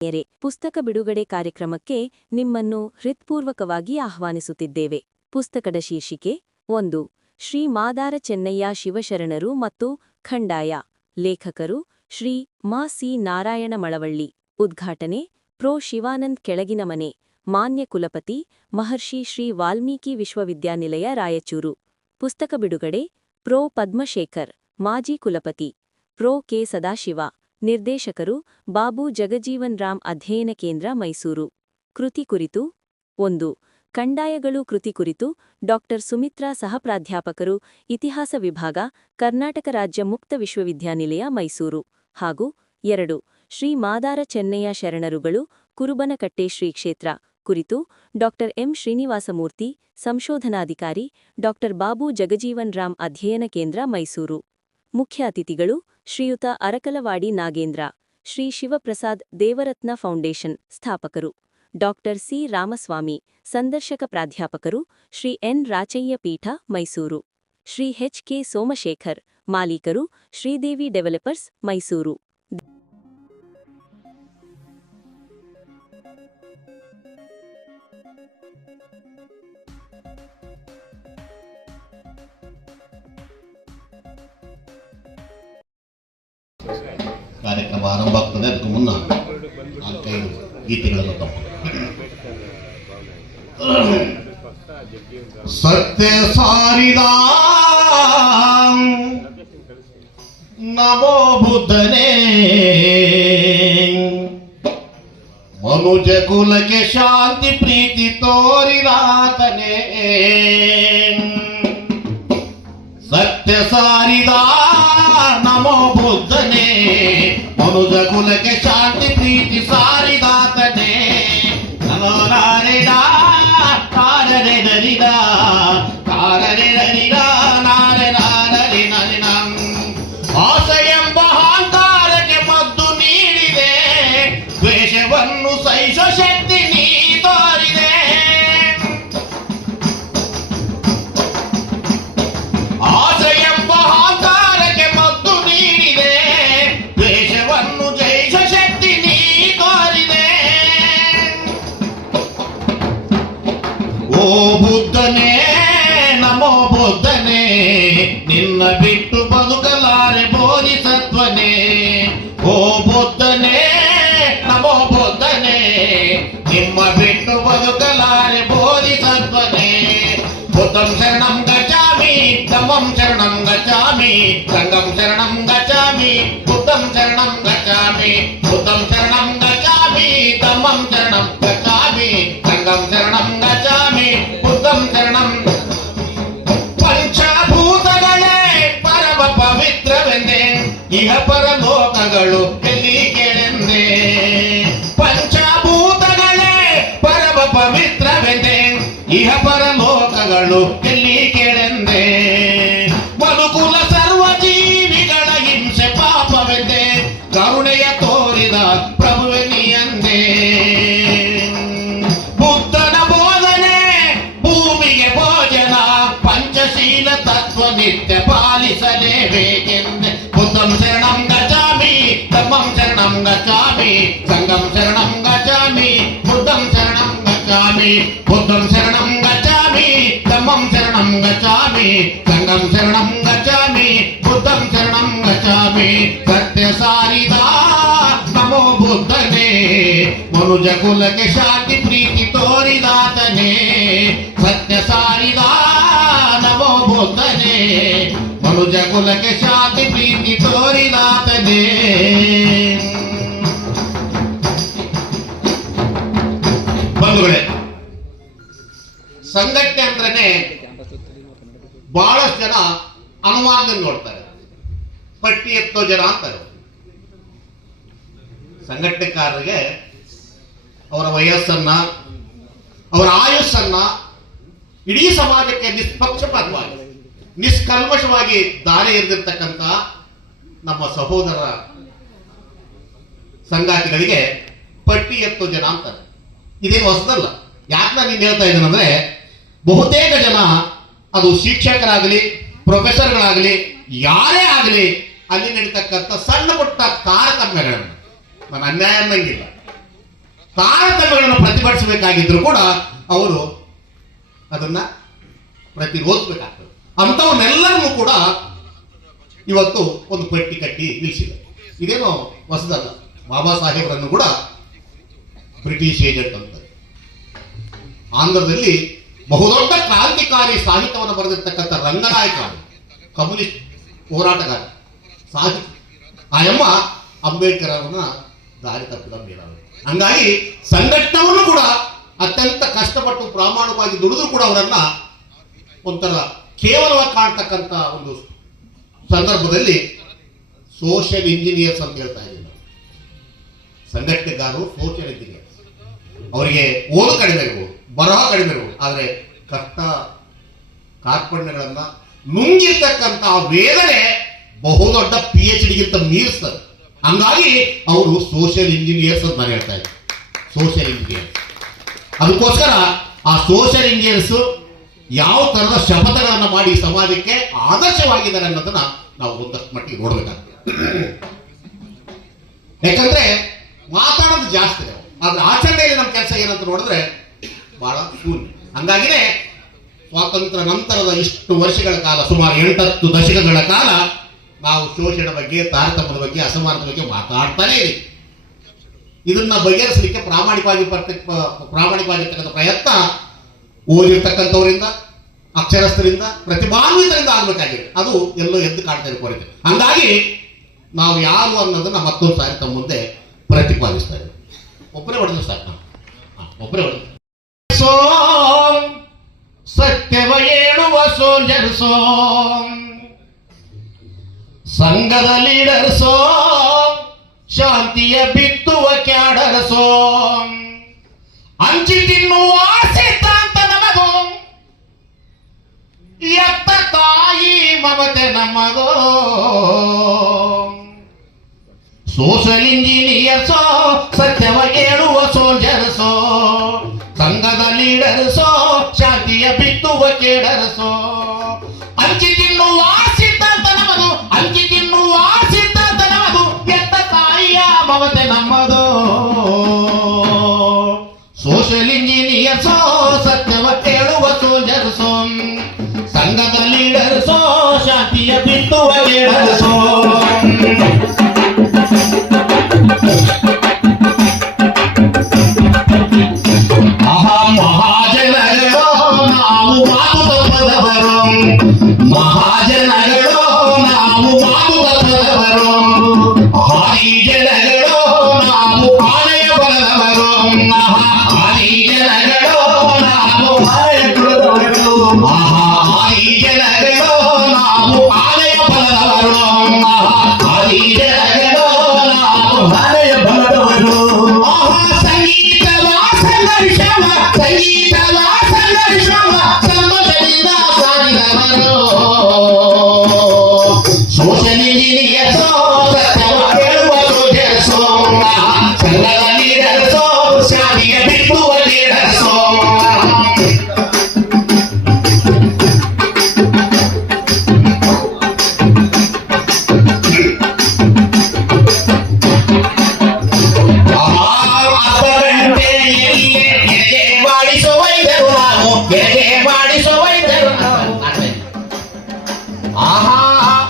ಪುಸ್ತಕ ಬಿಡುಗಡೆ ಕಾರ್ಯಕ್ರಮಕ್ಕೆ ನಿಮ್ಮನ್ನು ಹೃತ್ಪೂರ್ವಕವಾಗಿ ಆಹ್ವಾನಿಸುತ್ತಿದ್ದೇವೆ. ಪುಸ್ತಕದ ಶೀರ್ಷಿಕೆ 1. ಶ್ರೀ ಮಾದಾರ ಚೆನ್ನಯ್ಯ ಶಿವಶರಣರು ಮತ್ತು ಖಂಡಾಯ. ಲೇಖಕರು ಶ್ರೀ ಮಾ. ಸಿ. ನಾರಾಯಣ ಮಳವಳ್ಳಿ. ಉದ್ಘಾಟನೆ ಪ್ರೊ. ಶಿವಾನಂದ್ ಕೆಳಗಿನಮನೆ, ಮಾನ್ಯ ಕುಲಪತಿ, ಮಹರ್ಷಿ ಶ್ರೀ ವಾಲ್ಮೀಕಿ ವಿಶ್ವವಿದ್ಯಾನಿಲಯ ರಾಯಚೂರು. ಪುಸ್ತಕ ಬಿಡುಗಡೆ ಪ್ರೊ. ಪದ್ಮಶೇಖರ್, ಮಾಜಿ ಕುಲಪತಿ. ಪ್ರೊ. ಕೆ. ಸದಾಶಿವ, ನಿರ್ದೇಶಕರು, ಬಾಬು ಜಗಜೀವನ್ ರಾಮ್ ಅಧ್ಯಯನ ಕೇಂದ್ರ, ಮೈಸೂರು. ಕೃತಿ ಕುರಿತು 1. ಕಂದಾಯಗಳು. ಕೃತಿ ಕುರಿತು ಡಾ. ಸುಮಿತ್ರಾ, ಸಹಪ್ರಾಧ್ಯಾಪಕರು, ಇತಿಹಾಸ ವಿಭಾಗ, ಕರ್ನಾಟಕ ರಾಜ್ಯ ಮುಕ್ತ ವಿಶ್ವವಿದ್ಯಾನಿಲಯ, ಮೈಸೂರು. ಹಾಗೂ 2. ಶ್ರೀ ಮಾದಾರ ಚೆನ್ನಯ್ಯ ಶರಣರುಗಳು, ಕುರುಬನಕಟ್ಟೆ ಶ್ರೀ ಕ್ಷೇತ್ರ ಕುರಿತು ಡಾ. ಎಂ. ಶ್ರೀನಿವಾಸಮೂರ್ತಿ, ಸಂಶೋಧನಾಧಿಕಾರಿ, ಡಾ. ಬಾಬು ಜಗಜೀವನ್ ರಾಮ್ ಅಧ್ಯಯನ ಕೇಂದ್ರ, ಮೈಸೂರು. ಮುಖ್ಯ ಅತಿಥಿಗಳು ಶ್ರೀಯುತ ಅರಕಲವಾಡಿ ನಾಗೇಂದ್ರ, ಶ್ರೀ ಶಿವಪ್ರಸಾದ್ ದೇವರತ್ನ ಫೌಂಡೇಶನ್ ಸ್ಥಾಪಕರು, ಡಾ. ಸಿ. ರಾಮಸ್ವಾಮಿ, ಸಂದರ್ಶಕ ಪ್ರಾಧ್ಯಾಪಕರು, ಶ್ರೀ ಎನ್. ರಾಚಯ್ಯ ಪೀಠ, ಮೈಸೂರು. ಶ್ರೀ ಎಚ್. ಕೆ. ಸೋಮಶೇಖರ್, ಮಾಲೀಕರು, ಶ್ರೀದೇವಿ ಡೆವಲಪರ್ಸ್, ಮೈಸೂರು. ಕಾರ್ಯಕ್ರಮ ಆರಂಭ ಆಗ್ತದೆ. ಅದಕ್ಕೂ ಮುನ್ನ 4-5 ಗೀತೆಗಳನ್ನು ತಮ್ಮ ಸತ್ಯ ಸಾರಿದ ನಮೋ ಬುದ್ಧನೇ, ಮನುಜ ಕುಲಕ್ಕೆ ಶಾಂತಿ ಪ್ರೀತಿ ತೋರಿದಾತನೇ. ಸತ್ಯ ಸಾರಿದ ನಮೋ ಬುದ್ಧನೇ, ಮನುಜ ಕುಲಕ್ಕೆ ಶಾಂತಿ ಪ್ರೀತಿ ಸಾರಿದಾತನೇ. ನಮೋನಾರಿದ ಕಾರನೆ ನರಿದ ಕಾರನೆ ನರಿದ ನಾರೆ ನಾರರಿ ನರಿನ. ಆಸೆ ಎಂಬ ಅಹಂಕಾರಕ್ಕೆ ಮದ್ದು ನೀಡಿದೆ, ದ್ವೇಷವನ್ನು ಸಹಿಸುವ ಶಕ್ತಿ ನೀ ತೋರಿದೆ. ಆಸೆ ಎಂಬ ಅಹಂಕಾರಕ್ಕೆ ಮದ್ದು ನೀಡಿದೆ, ದ್ವೇಷವನ್ನು ಜಯಿಸುವ ಶಕ್ತಿ ನೀ ತೋರಿದೆ. ಓ ಬುದ್ಧನೇ, ನಮೋ ಬುದ್ಧನೇ, ನಿನ್ನ ಬಿಟ್ಟು ಬದುಕಲಾರೆ ಬೋಧಿಸತ್ವನೇ. ಓ ಬುದ್ಧನೇ, ನಮೋ ಬುದ್ಧನೇ, ನಿಮ್ಮ ಬಿಟ್ಟು ಬದುಕಲಾರೆ ಬೋಧಿಸತ್ವನೇ. ಬುದ್ಧಂ ಶರಣಂ ಗಚ್ಚಾಮಿ, ಧಮ್ಮಂ ಶರಣಂ ಗಚ್ಚಾಮಿ, ಸಂಘಂ ಶರಣಂ ಗಚ್ಚಾಮಿ, ಬುದ್ಧಂ ಶರಣಂ ಗಚ್ಚಾಮಿ. ಬುದ್ಧಂ ಶರಣಂ ಗಚ್ಚಾಮಿ, ಧಮ್ಮಂ ಶರಣಂ ಗಚ್ಚಾಮಿ, ಸಂಘಂ ಶರಣಂ ಗಚ್ಚಾಮಿ, ಬುದ್ಧಂ ಶರಣಂ. ಪಂಚಭೂತಗಳೇ ಪರಮ ಪವಿತ್ರವೆಂದೇ, ಇಹ ಪರಲೋಕಗಳು ಎಲ್ಲಿ ಕೇಳೆಂದೇ. ಪಂಚಭೂತಗಳೇ ಪರಮ ಪವಿತ್ರವೆಂದೇ, ಇಹ ಪರಲೋಕಗಳು ಎಲ್ಲಿ ಕೇಳೆಂದೇ. ಮನುಕುಲ ಸರ್ವ ಜೀವಿಗಳ ಹಿಂಸೆ ಪಾಪವೆಂದೇ, ಕರುಣೆಯ ತೋರಿದ ಪ್ರಭುವೆ ನೀಯಂದೇ. ಬುದ್ಧನ ಬೋಧನೆ ಭೂಮಿಗೆ ಭೋಜನ, ಪಂಚಶೀಲ ತತ್ವ ನಿತ್ಯ ಪಾಲಿಸಲೇಬೇಕೆಂದೆ. ಬುದ್ಧಂ ಶರಣಂ ಗಚ್ಚಾಮಿ, ಧಮ್ಮಂ ಶರಣಂ ಗಚ್ಚಾಮಿ, ಸಂಘಂ ಶರಣಂ ಗಚ್ಚಾಮಿ, ಬುದ್ಧಂ ಶರಣಂ ಗಚ್ಚಾಮಿ. ಬುದ್ಧಂ ಶರಣಂ ಗಚ್ಚಾಮಿ, ಧಮ್ಮಂ ಶರಣಂ ಗಚ್ಚಾಮಿ, ಸಂಘಂ ಶರಣಂ ಗಚ್ಚಾಮಿ, ಬುದ್ಧಂ ಶರಣಂ ಗಚ್ಚಾಮಿ. ಸತ್ಯ ಸಾರಿದ ನಮೋ ಬುದ್ಧನೇ, ಮನುಜ ಕುಲಕ್ಕೆ ಶಾಂತಿ ಪ್ರೀತಿ ತೋರಿದಾತನೇ. ಸತ್ಯ ಸಾರಿದ ನಮೋ ಬುದ್ಧನೇ, ಮನುಜ ಕುಲಕ್ಕೆ ಶಾಂತಿ ಪ್ರೀತಿ ತೋರಿದಾತನೇ. ಬಂಧುಗಳೇ, ಸಂಘಟನೆ ಅಂದ್ರೇನೆ ಬಹಳಷ್ಟು ಜನ ಅನುಮಾನದಿಂದ ನೋಡ್ತಾರೆ. ಪಟ್ಟಿ ಎತ್ತೋ ಜನ ಅಂತಾರೆ. ಸಂಘಟನೆಕಾರರಿಗೆ ಅವರ ವಯಸ್ಸನ್ನ, ಅವರ ಆಯುಸ್ಸನ್ನ ಇಡೀ ಸಮಾಜಕ್ಕೆ ನಿಷ್ಪಕ್ಷಪಾತವಾಗಿ, ನಿಷ್ಕಲ್ಮಶವಾಗಿ ದಾರಿ ಎರೆದಿರ್ತಕ್ಕಂಥ ನಮ್ಮ ಸಹೋದರ ಸಂಗಾತಿಗಳಿಗೆ ಪಟ್ಟಿ ಎತ್ತೋ ಜನ ಅಂತಾರೆ. ಇದೇನು ಹೊಸದಲ್ಲ. ಯಾಕೆ ನಾನು ಹೇಳ್ತಾ ಇದ್ದೇನೆಂದ್ರೆ, ಬಹುತೇಕ ಜನ ಅದು ಶಿಕ್ಷಕರಾಗಲಿ, ಪ್ರೊಫೆಸರ್ಗಳಾಗಲಿ, ಯಾರೇ ಆಗಲಿ, ಅಲ್ಲಿ ನಡೀತಕ್ಕಂಥ ಸಣ್ಣ ಪುಟ್ಟ ತಾರತಮ್ಯಗಳನ್ನು, ನಾನು ಅನ್ಯಾಯ ಅನ್ನಂಗಿಲ್ಲ, ತಾರತಮ್ಯಗಳನ್ನು ಪ್ರತಿಭಟಿಸಬೇಕಾಗಿದ್ರು ಕೂಡ ಅವರು ಅದನ್ನ ಪ್ರತಿರೋಧಿಸಬೇಕಾಗ್ತದೆ. ಅಂಥವನ್ನೆಲ್ಲರನ್ನೂ ಕೂಡ ಇವತ್ತು ಒಂದು ಪಟ್ಟಿ ಕಟ್ಟಿ ನಿಲ್ಲಿಸಿದೆ. ಇದೇನೋ ಹೊಸದಲ್ಲ. ಬಾಬಾ ಸಾಹೇಬರನ್ನು ಕೂಡ ಬ್ರಿಟಿಷ್ ಏಜೆಂಟ್ ಅಂತಾರೆ. ಆಂಧ್ರದಲ್ಲಿ ಬಹುದೊಡ್ಡ ಕ್ರಾಂತಿಕಾರಿ ಸಾಹಿತ್ಯವನ್ನು ಬರೆದಿರ್ತಕ್ಕಂಥ ರಂಗನಾಯಕ, ಕಮ್ಯುನಿಸ್ಟ್ ಹೋರಾಟಗಾರ, ಸಾಹಿತಿ ಆಯಮ್ಮ ಅಂಬೇಡ್ಕರ್ ಅವರನ್ನ ದಾರಿ ತಪ್ಪಿದ ಮೇಲಾದರು. ಹಂಗಾಗಿ ಸಂಘಟನೆಯನ್ನು ಕೂಡ ಅತ್ಯಂತ ಕಷ್ಟಪಟ್ಟು ಪ್ರಾಮಾಣಿಕವಾಗಿ ದುಡಿದ್ರು ಕೂಡ ಅವರನ್ನ ಒಂಥರ ಕೇವಲವಾಗಿ ಕಾಣ್ತಕ್ಕಂಥ ಒಂದು ಸಂದರ್ಭದಲ್ಲಿ ಸೋಷಿಯಲ್ ಇಂಜಿನಿಯರ್ಸ್ ಅಂತ ಹೇಳ್ತಾ ಇದ್ದೀವಿ ನಾವು. ಸಂಘಟನೆಗಾರರು ಸೋಷಿಯಲ್ ಇಂಜಿನಿಯರ್ಸ್. ಅವರಿಗೆ ಓದು ಕಡಿಮೆ ಇರ್ಬೋದು, ಬರಹ ಕಡಿಮೆ ಇರ್ಬೋದು, ಆದರೆ ಕಷ್ಟ ಕಾರ್ಪಣ್ಯಗಳನ್ನ ನುಂಗಿರ್ತಕ್ಕಂಥ ವೇದನೆ ಬಹುದೊಡ್ಡ PhD ಗಿಂತ ಮೀರಿಸ್ತದೆ. ಹಂಗಾಗಿ ಅವರು ಸೋಷಿಯಲ್ ಇಂಜಿನಿಯರ್ಸ್ ಅಂತ ನಾನು ಹೇಳ್ತಾ ಇದ್ದೀನಿ. Social engineers. ಅದಕ್ಕೋಸ್ಕರ ಆ ಸೋಷಿಯಲ್ ಇಂಜಿನಿಯರ್ಸ್ ಯಾವ ತರದ ಶಪಥಗಳನ್ನು ಮಾಡಿ ಸಮಾಜಕ್ಕೆ ಆದರ್ಶವಾಗಿದ್ದಾರೆ ಅನ್ನೋದನ್ನ ನಾವು ಒಂದಷ್ಟು ಮಟ್ಟಿಗೆ ನೋಡ್ಬೇಕಾಗ್ತದೆ. ಯಾಕಂದ್ರೆ ಮಾತಾಡೋದು ಜಾಸ್ತಿ ಇದೆ, ಆದ್ರೆ ಆಚರಣೆಯಲ್ಲಿ ನಮ್ಮ ಕೆಲಸ ಏನಂತ ನೋಡಿದ್ರೆ ಬಹಳ ಶೂನ್ಯ. ಹಂಗಾಗಿನೇ ಸ್ವಾತಂತ್ರ್ಯ ನಂತರದ ಇಷ್ಟು ವರ್ಷಗಳ ಕಾಲ, ಸುಮಾರು 8-10 ದಶಕಗಳ ಕಾಲ ನಾವು ಶೋಷಣೆ ಬಗ್ಗೆ, ತಾರತಮ್ಯದ ಬಗ್ಗೆ, ಅಸಮಾನತೆ ಬಗ್ಗೆ ಮಾತಾಡ್ತಾನೆ ಇದ್ದೀವಿ. ಇದನ್ನ ಬಗೆಹರಿಸಲಿಕ್ಕೆ ಪ್ರಾಮಾಣಿಕವಾಗಿರ್ತಕ್ಕಂಥ ಪ್ರಯತ್ನ ಓದಿರ್ತಕ್ಕಂಥವರಿಂದ, ಅಕ್ಷರಸ್ಥರಿಂದ, ಪ್ರತಿಭಾನ್ವಿತರಿಂದ ಆಗ್ಬೇಕಾಗಿದೆ. ಅದು ಎಲ್ಲೋ ಎದ್ದು ಕಾಣ್ತಾ ಇದೆ ಕೊರತೆ. ಹಂಗಾಗಿ ನಾವು ಯಾರು ಅನ್ನೋದನ್ನ ಮತ್ತೊಂದು ಸಾರಿ ತಮ್ಮ ಮುಂದೆ ಪ್ರತಿಪಾದಿಸ್ತಾ ಇದ್ದೀವಿ. ಒಬ್ಬರೇ ಹೊಡೆದ್ರೆ ಸಾಕು. ನಾವು ಒಬ್ಬರೇ ಹೊಡೆದ್ರೆ ಸತ್ಯವ ಹೇಳುವ ಸೋಲ್ಜರ್ಸೋ, ಸಂಘದ ಲೀಡರ್ಸೋ, ಶಾಂತಿಯ ಬಿತ್ತುವ ಕ್ಯಾಡರ್ಸೋ, ಹಂಚಿ ತಿನ್ನುವ ಸಿದ್ಧಾಂತ ನಮಗೋ, ಎತ್ತ ತಾಯಿ ಮಮತೆ ನಮಗೋ. ಸೋಷಲ್ ಇಂಜಿನಿಯರ್ಸೋ, ಸತ್ಯವ ಹೇಳುವ ಸೋಲ್ಜರ್ಸೋ, ಸಂಘದ ಲೀಡರ್ಸೋ, ಶಾಂತಿಯ ಬಿತ್ತುವ ಕೇಡರ್ಸೋ, ಹಂಚಿ ತಿನ್ನುವ ಸಿದ್ಧಾಂತ ನಮದು, ಹಂಚಿ ತಿನ್ನುವ ಸಿದ್ಧಾಂತ ನಮದು, ಎತ್ತ ತಾಯಿಯ ಮಮತೆ ನಮ್ಮದು. ಸೋಷಲ್ ಇಂಜಿನಿಯರ್ಸೋ, ಸತ್ಯವ ಹೇಳುವ ಸೋಲ್ಜರ್ಸೋ, ಸಂಘದ ಲೀಡರ್ಸೋ, ಶಾಂತಿಯ ಬಿತ್ತುವ ಕೇಡರ್ಸೋ. ಮಹಾಜನಗಳು ನಾವು ಮಾತು ತಪ್ಪದವರು, ಮಹಾಜನಗಳು ನಾವು ಮಾತು ತಪ್ಪದವರು, ಹರಿಜನಗಳು ನಾವು ಆನೆಯ ಬಲದವರು, ಹರಿಜನಗಳು ನಾವು ಆನೆಯ ಬಲದವರು, ಹರಿಜನಗಳು ನಾವು ಆನೆಯ ಬಲದವರು, ಹರಿಜನಗಳು ನಾವು ಆನೆಯ ಬಲದವರು. ಸಂಗೀತವ ಸಂಘರ್ಷವ, ಸಂಗೀತವ ಸಂಘರ್ಷವ ಸಂತೋಷದಿಂದ ಸಾಗಿದವರು. ಸೋಷಲ್ ಇಂಜಿನಿಯರ್ಸೋ, ಸತ್ಯವ ಹೇಳುವ ಸೋಲ್ಜರ್ಸೋ, ಸಂಘದ ಲೀಡರ್ಸೋ, ಶಾಂತಿಯ ಬಿತ್ತುವ ಲೀಡರ್ಸೋ.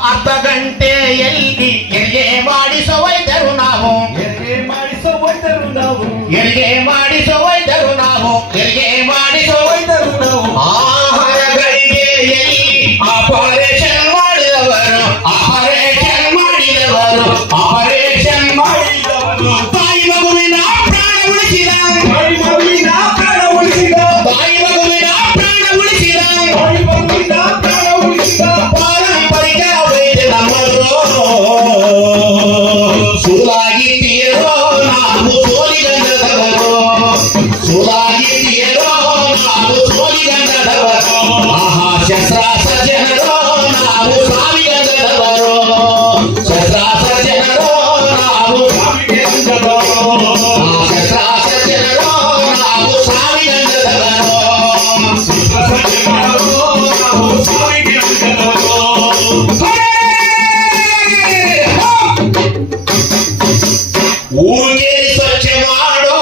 ಅರ್ಧ ಗಂಟೆಯಲ್ಲಿ ಹೆರಿಗೆ ಮಾಡಿಸೋ ವೈದ್ಯರು ನಾವು, ಹೆರಿಗೆ ಮಾಡಿಸೋ ವೈದ್ಯರು ನಾವು, ಹೆರಿಗೆ ಮಾಡಿಸೋ ವೈದ್ಯರು ನಾವು, ಹೆರಿಗೆ ಮಾಡಿಸೋ ವೈದ್ಯರು ನಾವು. ಆಹಾರ ಗಳಿಗೆಯಲ್ಲಿ ಆಪರೇಷನ್ ಮಾಡಿದವರು, ಆಪರೇಷನ್ ಮಾಡಿದವರು, ಆಪರೇಷನ್ ಮಾಡಿದವರು. ತಾಯಿ ಮಗುವಿನ ಪ್ರಾಣ ಉಳಿಸಿದ, ತಾಯಿ ಮಗುವಿನ ಪ್ರಾಣ ಉಳಿಸಿದ, ತಾಯಿ ಮಗುವಿನ ಪ್ರಾಣ ಉಳಿಸಿದ, ತಾಯಿ ಮಗುವಿನ ಪ್ರಾಣ ಉಳಿಸಿದ. ಪಾರಂಪರಿಕ ವೈದ್ಯ ನಮ್ಮದು, ಸುಲಾಗಿದ್ದೀರೋ ನಾವು ಸೋಲಿಗಂಧದವರು, ಸುಲಾಗಿದ್ದೀರೋ ನಾವು ಸೋಲಿಗಂಧದವರು. ಶಸ್ತ್ರಾಸ್ತ್ರಜನರು ನಾವು ಸಾವಿಗಂಧದವರು, ಶಸ್ತ್ರಾಸ್ತ್ರಜನರು ನಾವು ಸಾವಿಗಂಧದವರು, ಶಸ್ತ್ರಾಸ್ತ್ರಜನರು ನಾವು ಸಾವಿಗಂಧದವರು, ಶಸ್ತ್ರಾಸ್ತ್ರಜನರು ನಾವು ಸಾವಿಗಂಧದವರು. ಊರಿಗೆ ಸ್ವಚ್ಛ ಮಾಡು,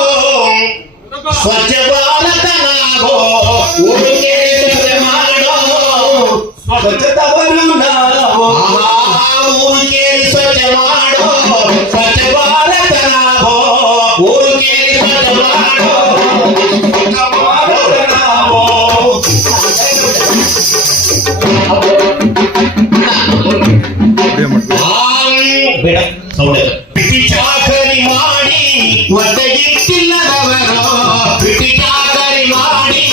ಸ್ವಚ್ಛತವರು ನಾವು ಊರು ಕೇಳಿ ಸ್ವಚ್ಛ ಮಾಡೋ ಸ್ವಚ್ಛ ಭಾರತ ನಾವು ಊರು ಕೇಳಿ ಸ್ವಚ್ಛ ಮಾಡೋ ಸ್ವಚ್ಛ ಭಾರತ ನಾವು ಬೇಡ ಸೌಂಡ್ ಬಿಟ್ಟಿ ಚಾಕರಿ ಮಾಡಿ ಒಟ್ಟಗಿಟ್ಟಿಲ್ಲದವರು ಬಿಟ್ಟಿ ಚಾಕರಿ ಮಾಡಿ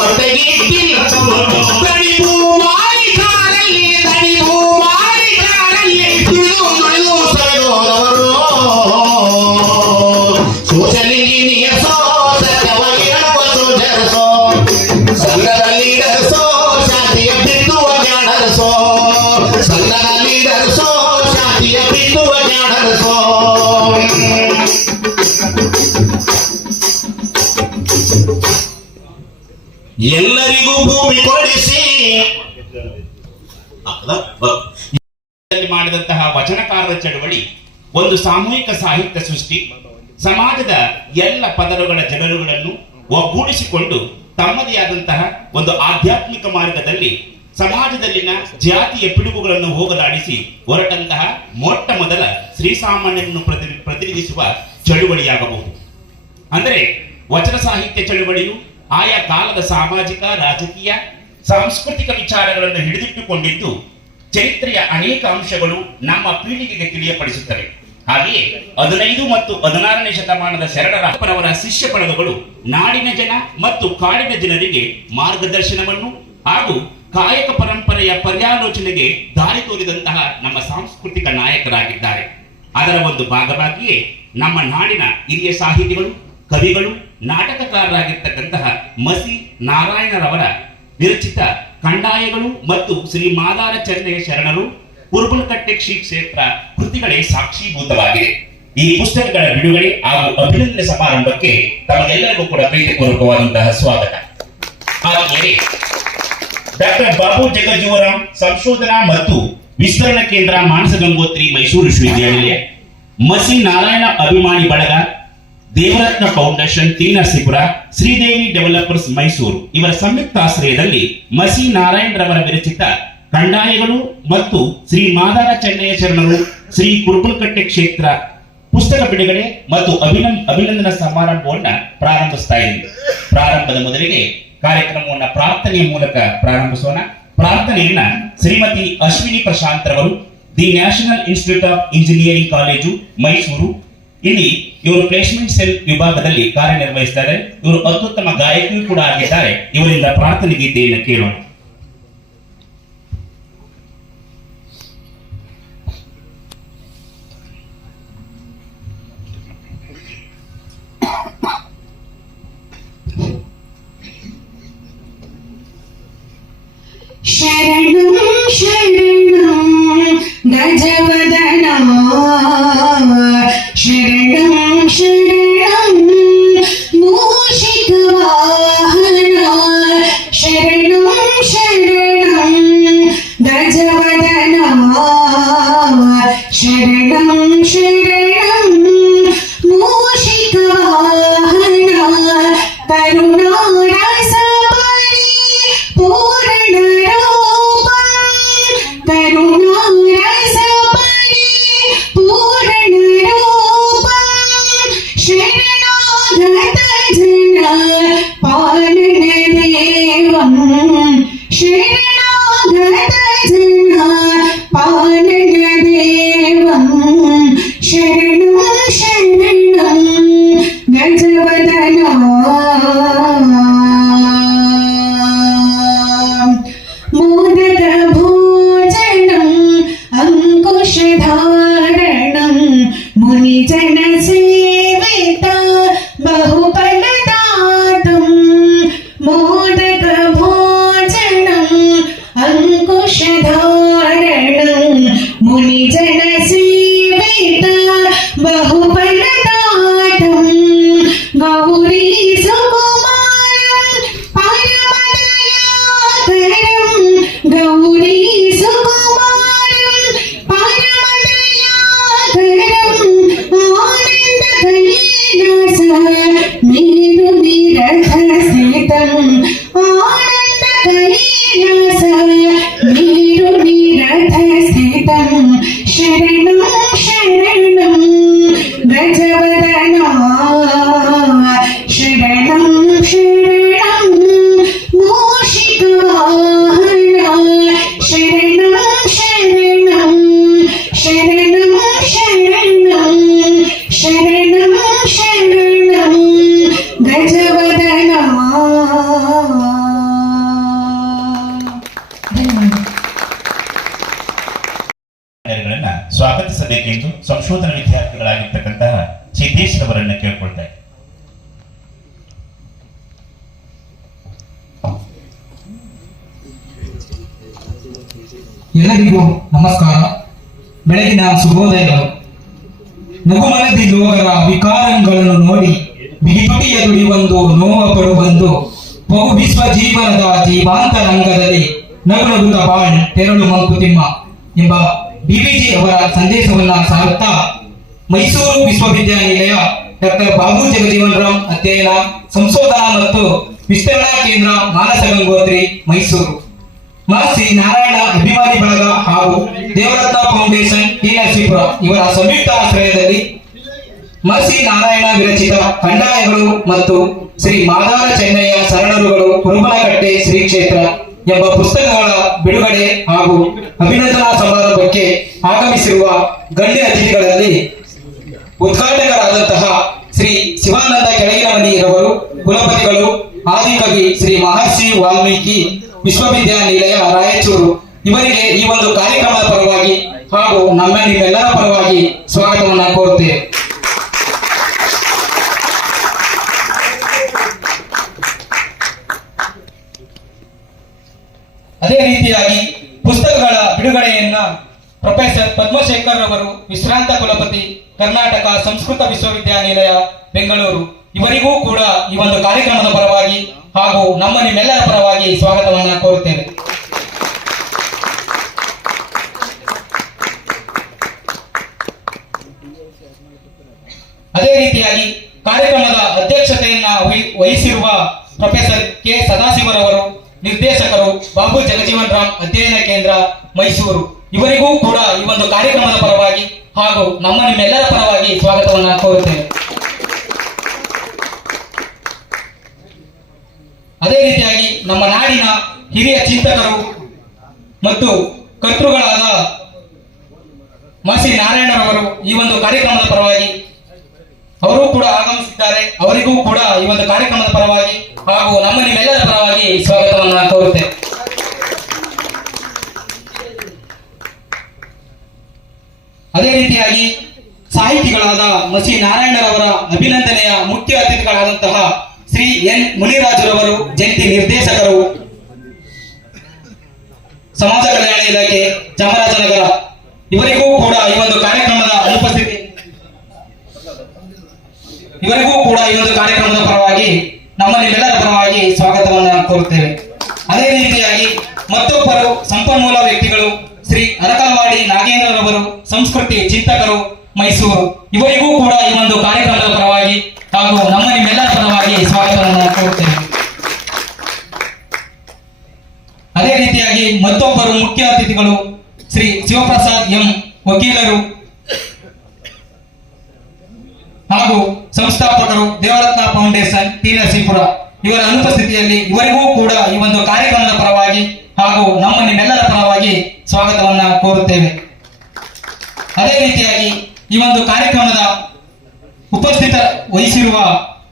ಒಟ್ಟಗಿಟ್ಟಿಲ್ಲದವರು ದಣಿವು ಮಾಡಿ ಕಾರಲ್ಲಿ ದಣಿವು ಮಾಡಿ ಕಾರಲ್ಲಿ ತುಳಿದು ಸರಿದೋದವರು ಸೋಷಲ್ ಇಂಜಿನಿಯರ್ಸೋ ಸತ್ಯವಾಗಿ ನಡುವಸೋ ಜರಸೋ ಸಂಘದಲ್ಲಿ ಡರಸೋ ಶಾಂತಿಯ ಬಿತ್ತುವ ಜಾಡರಸೋ ಸಂಘದಲ್ಲಿ ಡರಸೋ ಶಾಂತಿಯ ಬಿತ್ತುವ ಜಾಡರಸೋ ಎಲ್ಲರಿಗೂ ಭೂಮಿ ಕೊಡಿಸಿ ಮಾಡಿದಂತಹ ವಚನಕಾರರ ಚಳವಳಿ ಒಂದು ಸಾಮೂಹಿಕ ಸಾಹಿತ್ಯ ಸೃಷ್ಟಿ, ಸಮಾಜದ ಎಲ್ಲ ಪದರಗಳ ಜನರುಗಳನ್ನು ಒಗ್ಗೂಡಿಸಿಕೊಂಡು ತಮ್ಮದೇ ಆದಂತಹ ಒಂದು ಆಧ್ಯಾತ್ಮಿಕ ಮಾರ್ಗದಲ್ಲಿ ಸಮಾಜದಲ್ಲಿನ ಜಾತಿಯ ಪಿಡುಗುಗಳನ್ನು ಹೋಗಲಾಡಿಸಿ ಹೊರಟಂತಹ ಮೊಟ್ಟ ಮೊದಲ ಶ್ರೀಸಾಮಾನ್ಯರನ್ನು ಪ್ರತಿನಿಧಿಸುವ ಚಳುವಳಿಯಾಗಬಹುದು. ಅಂದರೆ ವಚನ ಸಾಹಿತ್ಯ ಚಳುವಳಿಯು ಆಯಾ ಕಾಲದ ಸಾಮಾಜಿಕ, ರಾಜಕೀಯ, ಸಾಂಸ್ಕೃತಿಕ ವಿಚಾರಗಳನ್ನು ಹಿಡಿದಿಟ್ಟುಕೊಂಡಿದ್ದು ಚರಿತ್ರೆಯ ಅನೇಕ ಅಂಶಗಳು ನಮ್ಮ ಪೀಳಿಗೆಗೆ ತಿಳಿಯಪಡಿಸುತ್ತವೆ. ಹಾಗೆಯೇ 15 ಮತ್ತು 16ನೇ ಶತಮಾನದ ಶರಣರಪ್ಪನವರ ಶಿಷ್ಯ ಬಳಗಗಳು ನಾಡಿನ ಜನ ಮತ್ತು ಕಾಡಿನ ಜನರಿಗೆ ಮಾರ್ಗದರ್ಶನವನ್ನು ಹಾಗೂ ಕಾಯಕ ಪರಂಪರೆಯ ಪರ್ಯಾಲೋಚನೆಗೆ ದಾರಿ ತೋರಿದಂತಹ ನಮ್ಮ ಸಾಂಸ್ಕೃತಿಕ ನಾಯಕರಾಗಿದ್ದಾರೆ. ಅದರ ಒಂದು ಭಾಗವಾಗಿಯೇ ನಮ್ಮ ನಾಡಿನ ಹಿರಿಯ ಸಾಹಿತಿಗಳು, ಕವಿಗಳು, ನಾಟಕಕಾರರಾಗಿರ್ತಕ್ಕಂತಹ ಮಸಿ ನಾರಾಯಣರವರ ವಿರಚಿತ ಕಂದಾಯಗಳು ಮತ್ತು ಶ್ರೀ ಮಾದಾರ ಚೆನ್ನಯ್ಯ ಶರಣರು ಕುರುಬನಕಟ್ಟೆ ಶ್ರೀ ಕ್ಷೇತ್ರ ಕೃತಿಗಳೇ ಸಾಕ್ಷೀಭೂತವಾಗಿದೆ. ಈ ಪುಸ್ತಕಗಳ ಬಿಡುಗಡೆ ಹಾಗೂ ಅಭಿನಂದನೆ ಸಮಾರಂಭಕ್ಕೆ ತಮಗೆಲ್ಲರಿಗೂ ಕೂಡ ಪ್ರೀತಿಪೂರ್ವಕವಾದಂತಹ ಸ್ವಾಗತ. ಹಾಗೆಯೇ ಡಾಕ್ಟರ್ ಬಾಬು ಜಗಜೀವರಾಮ್ ಸಂಶೋಧನಾ ಮತ್ತು ವಿಸ್ತರಣಾ ಕೇಂದ್ರ ಮಾನಸ ಗಂಗೋತ್ರಿ ಮೈಸೂರು ವಿಶ್ವವಿದ್ಯಾನಿಲಯ, ಮಸಿ ನಾರಾಯಣ ಅಭಿಮಾನಿ ಬಳಗ, Devaratna foundation T Narasipura, Sridevi developers Mysuru ಇವರ ಸಂಯುಕ್ತ ಆಶ್ರಯದಲ್ಲಿ ಮಸಿ ನಾರಾಯಣರವರ ವಿರಚಿತ ಕಂದಾಯಗಳು ಮತ್ತು ಶ್ರೀ ಮಾದಾರ ಚೆನ್ನಯ್ಯ ಶರಣರು ಶ್ರೀ ಕುರುಬನಕಟ್ಟೆ ಕ್ಷೇತ್ರ ಪುಸ್ತಕ ಬಿಡುಗಡೆ ಮತ್ತು ಅಭಿನಂದನಾ ಸಮಾರಂಭವನ್ನು ಪ್ರಾರಂಭಿಸ್ತಾ ಇದ್ದೀವಿ. ಪ್ರಾರಂಭದ ಮೊದಲಿಗೆ ಕಾರ್ಯಕ್ರಮವನ್ನು ಪ್ರಾರ್ಥನೆಯ ಮೂಲಕ ಪ್ರಾರಂಭಿಸೋಣ. ಪ್ರಾರ್ಥನೆಯನ್ನ ಶ್ರೀಮತಿ ಅಶ್ವಿನಿ ಪ್ರಶಾಂತ್ ರವರು, the national institute of engineering college Mysuru, ಇಲ್ಲಿ ಇವರು ಪ್ಲೇಸ್ಮೆಂಟ್ ಸೆಲ್ ವಿಭಾಗದಲ್ಲಿ ಕಾರ್ಯನಿರ್ವಹಿಸ್ತಾರೆ. ಇವರು ಅತ್ಯುತ್ತಮ ಗಾಯಕಿಯೂ ಕೂಡ ಆಗಿದ್ದಾರೆ. ಇವರಿಂದ ಪ್ರಾರ್ಥನೆ ಗೀತೆಯನ್ನು ಕೇಳೋಣ. ಶರಣಂ ಶರಣಂ ಗಜವದನ ಶರಣಂ ಶರಣಂ ಮೂಷಿಕ ವಾಹನ ಶರಣಂ ಶರಣಂ ಗಜವದನ ಶರಣಂ ಶರಣಂ ಮೂಷಿಕ ವಾಹನ ಕರುಣಾರಸ ಪೂರ್ಣ ಕರುಣಾರಸ ಪೂರ್ಣ ರೂಪ ಶರಣಾಗತ ಜನ ಪಾಲನ ದೇವಂ ಶರಣಾಗತ ಜನ ಪಾಲನ ದೇವಂ ಶರಣಂ ಶರಣಂ ಗಜವದನ मोदक भोजनं अंकुशधारणं मुनिजन सेविता बहुफलदातं मोदक भोजनं ಮಾತನಾಡಿಸಬೇಕೆಂದು ಸಂಶೋಧನಾ ವಿದ್ಯಾರ್ಥಿಗಳಾಗಿರ್ತಕ್ಕಂತಹ ಸಿದ್ದೇಶ್ ಅವರನ್ನು ಕೇಳ್ಕೊಳ್ತಾ ಇದ್ದೀನಿ. ಎಲ್ಲರಿಗೂ ನಮಸ್ಕಾರ. ಬೆಳಗಿನ ಶುಭೋದಯಗಳು. ನಗುಮನದಿ ಲೋಕರ ವಿಕಾರಗಳನ್ನು ನೋಡಿ ಬಿಡಿಪುಟಿಯ ದುಡಿಯೊಂದು ನೋವ ಪಡುವಂದು ಬಹು ವಿಶ್ವ ಜೀವನದ ಜೀವಾಂತರಂಗದಲ್ಲಿ ನಗು ನಗುತ್ತ ಬಾಳ್ ತೆರಳು ಮಂಕುತಿಮ್ಮ ಎಂಬ ಡಿವಿಜಿ ಅವರ ಸಂದೇಶವನ್ನ ಸಾರುತ್ತಾ ಮೈಸೂರು ವಿಶ್ವವಿದ್ಯಾನಿಲಯ ಡಾಕ್ಟರ್ ಬಾಬು ಜಗಜೀವನ್ ರಾಮ್ ಅಧ್ಯಯನ ಸಂಶೋಧನಾ ಮತ್ತು ವಿಸ್ತರಣಾ ಕೇಂದ್ರ ಮಾನಸ ಗಂಗೋತ್ರಿ ಮೈಸೂರು, ಶ್ರೀ ನಾರಾಯಣ ಅಭಿಮಾನಿ ಬಳಗ ಹಾಗೂ ದೇವರತ್ನ ಫೌಂಡೇಶನ್ ಟಿ ನರಸೀಪುರ ಇವರ ಸಂಯುಕ್ತ ಆಶ್ರಯದಲ್ಲಿ ಶ್ರೀ ನಾರಾಯಣ ವಿರಚಿತ ಕಂದಾಯಗಳು ಮತ್ತು ಶ್ರೀ ಮಾದಾರ ಚೆನ್ನಯ್ಯ ಶರಣರುಗಳು ಕುರುಬನಕಟ್ಟೆ ಶ್ರೀ ಕ್ಷೇತ್ರ ಎಂಬ ಪುಸ್ತಕಗಳ ಬಿಡುಗಡೆ ಹಾಗೂ ಅಭಿನಂದನಾ ಸಮಾರಂಭಕ್ಕೆ ಆಗಮಿಸಿರುವ ಗಣ್ಯ ಅತಿಥಿಗಳಲ್ಲಿ ಉದ್ಘಾಟಕರಾದಂತಹ ಶ್ರೀ ಶಿವಾನಂದ ಕೆಳಗಿನಮನಿರವರು, ಕುಲಪತಿಗಳು, ಆದಿಕವಿ ಶ್ರೀ ಮಹರ್ಷಿ ವಾಲ್ಮೀಕಿ ವಿಶ್ವವಿದ್ಯಾನಿಲಯ ರಾಯಚೂರು ಇವರಿಗೆ ಈ ಒಂದು ಕಾರ್ಯಕ್ರಮದ ಪರವಾಗಿ ಹಾಗೂ ನಿಮ್ಮೆಲ್ಲರ ಪರವಾಗಿ ಸ್ವಾಗತವನ್ನು ಕೋರುತ್ತೇವೆ. ಅದೇ ರೀತಿಯಾಗಿ ಪುಸ್ತಕಗಳ ಬಿಡುಗಡೆಯನ್ನ ಪ್ರೊಫೆಸರ್ ಪದ್ಮಶೇಖರ್ ಅವರು, ವಿಶ್ರಾಂತ ಕುಲಪತಿ, ಕರ್ನಾಟಕ ಸಂಸ್ಕೃತ ವಿಶ್ವವಿದ್ಯಾನಿಲಯ ಬೆಂಗಳೂರು ಇವರಿಗೂ ಕೂಡ ಈ ಒಂದು ಕಾರ್ಯಕ್ರಮದ ಪರವಾಗಿ ಹಾಗೂ ನಿಮ್ಮೆಲ್ಲರ ಪರವಾಗಿ ಸ್ವಾಗತವನ್ನ ಕೋರುತ್ತೇವೆ. ಅದೇ ರೀತಿಯಾಗಿ ಕಾರ್ಯಕ್ರಮದ ಅಧ್ಯಕ್ಷತೆಯನ್ನ ವಹಿಸಿರುವ ಪ್ರೊಫೆಸರ್ ಕೆ ಸದಾಶಿವರವರು, ನಿರ್ದೇಶಕರು, ಬಾಬು ಜಗಜೀವನ್ ರಾಮ್ ಅಧ್ಯಯನ ಕೇಂದ್ರ ಮೈಸೂರು ಇವರಿಗೂ ಕೂಡ ಈ ಒಂದು ಕಾರ್ಯಕ್ರಮದ ಪರವಾಗಿ ಹಾಗೂ ನಿಮ್ಮೆಲ್ಲರ ಪರವಾಗಿ ಸ್ವಾಗತವನ್ನ ಕೋರುತ್ತೇವೆ. ಅದೇ ರೀತಿಯಾಗಿ ನಮ್ಮ ನಾಡಿನ ಹಿರಿಯ ಚಿಂತಕರು ಮತ್ತು ಕರ್ತೃಗಳಾದ ಶ್ರೀ ನಾರಾಯಣರವರು ಈ ಒಂದು ಕಾರ್ಯಕ್ರಮದ ಪರವಾಗಿ ಅವರು ಕೂಡ ಆಗಮಿಸಿದ್ದಾರೆ. ಅವರಿಗೂ ಕೂಡ ಈ ಒಂದು ಕಾರ್ಯಕ್ರಮದ ಪರವಾಗಿ ಹಾಗೂ ನಿಮ್ಮೆಲ್ಲರ ಪರವಾಗಿ ಸ್ವಾಗತವನ್ನು ಕೋರುತ್ತೇವೆ. ಅದೇ ರೀತಿಯಾಗಿ ಸಾಹಿತಿಗಳಾದ ಶ್ರೀ ನಾರಾಯಣರವರ ಅಭಿನಂದನೆಯ ಮುಖ್ಯ ಅತಿಥಿಗಳಾದಂತಹ ಶ್ರೀ ಎನ್ ಮುನಿರಾಜುರವರು, ಜಂಟಿ ನಿರ್ದೇಶಕರು, ಸಮಾಜ ಕಲ್ಯಾಣ ಇಲಾಖೆ ಚಾಮರಾಜನಗರ ಇವರಿಗೂ ಕೂಡ ಈ ಒಂದು ಕಾರ್ಯಕ್ರಮದ ಪರವಾಗಿ ನಿಮ್ಮೆಲ್ಲರ ಪರವಾಗಿ ಸ್ವಾಗತವನ್ನು ಕೋರುತ್ತೇವೆ. ಅದೇ ರೀತಿಯಾಗಿ ಮತ್ತೊಬ್ಬರು ಸಂಪನ್ಮೂಲ ವ್ಯಕ್ತಿಗಳು ಶ್ರೀ ಅರಕಲವಾಡಿ ನಾಗೇಂದ್ರರವರು, ಸಂಸ್ಕೃತಿ ಚಿಂತಕರು ಮೈಸೂರು ಇವರಿಗೂ ಕೂಡ ಈ ಒಂದು ಕಾರ್ಯಕ್ರಮದ ಪರವಾಗಿ ಹಾಗೂ ನಿಮ್ಮೆಲ್ಲರ ಪರವಾಗಿ ಸ್ವಾಗತವನ್ನು ಕೋರುತ್ತೇವೆ. ಅದೇ ರೀತಿಯಾಗಿ ಮತ್ತೊಬ್ಬರು ಮುಖ್ಯ ಅತಿಥಿಗಳು ಶ್ರೀ ಶಿವಪ್ರಸಾದ್ ಎಂ, ವಕೀಲರು ಹಾಗೂ ಸಂಸ್ಥಾಪಕರು, ದೇವರತ್ನ ಫೌಂಡೇಶನ್ ಟಿ ನರಸೀಪುರ ಇವರ ಅನುಪಸ್ಥಿತಿಯಲ್ಲಿ ಇವರಿಗೂ ಕೂಡ ಈ ಒಂದು ಕಾರ್ಯಕ್ರಮದ ಪರವಾಗಿ ಹಾಗೂ ನಿಮ್ಮೆಲ್ಲರ ಪರವಾಗಿ ಸ್ವಾಗತವನ್ನ ಕೋರುತ್ತೇವೆ. ಅದೇ ರೀತಿಯಾಗಿ ಈ ಒಂದು ಕಾರ್ಯಕ್ರಮದ ಉಪಸ್ಥಿತ ವಹಿಸಿರುವ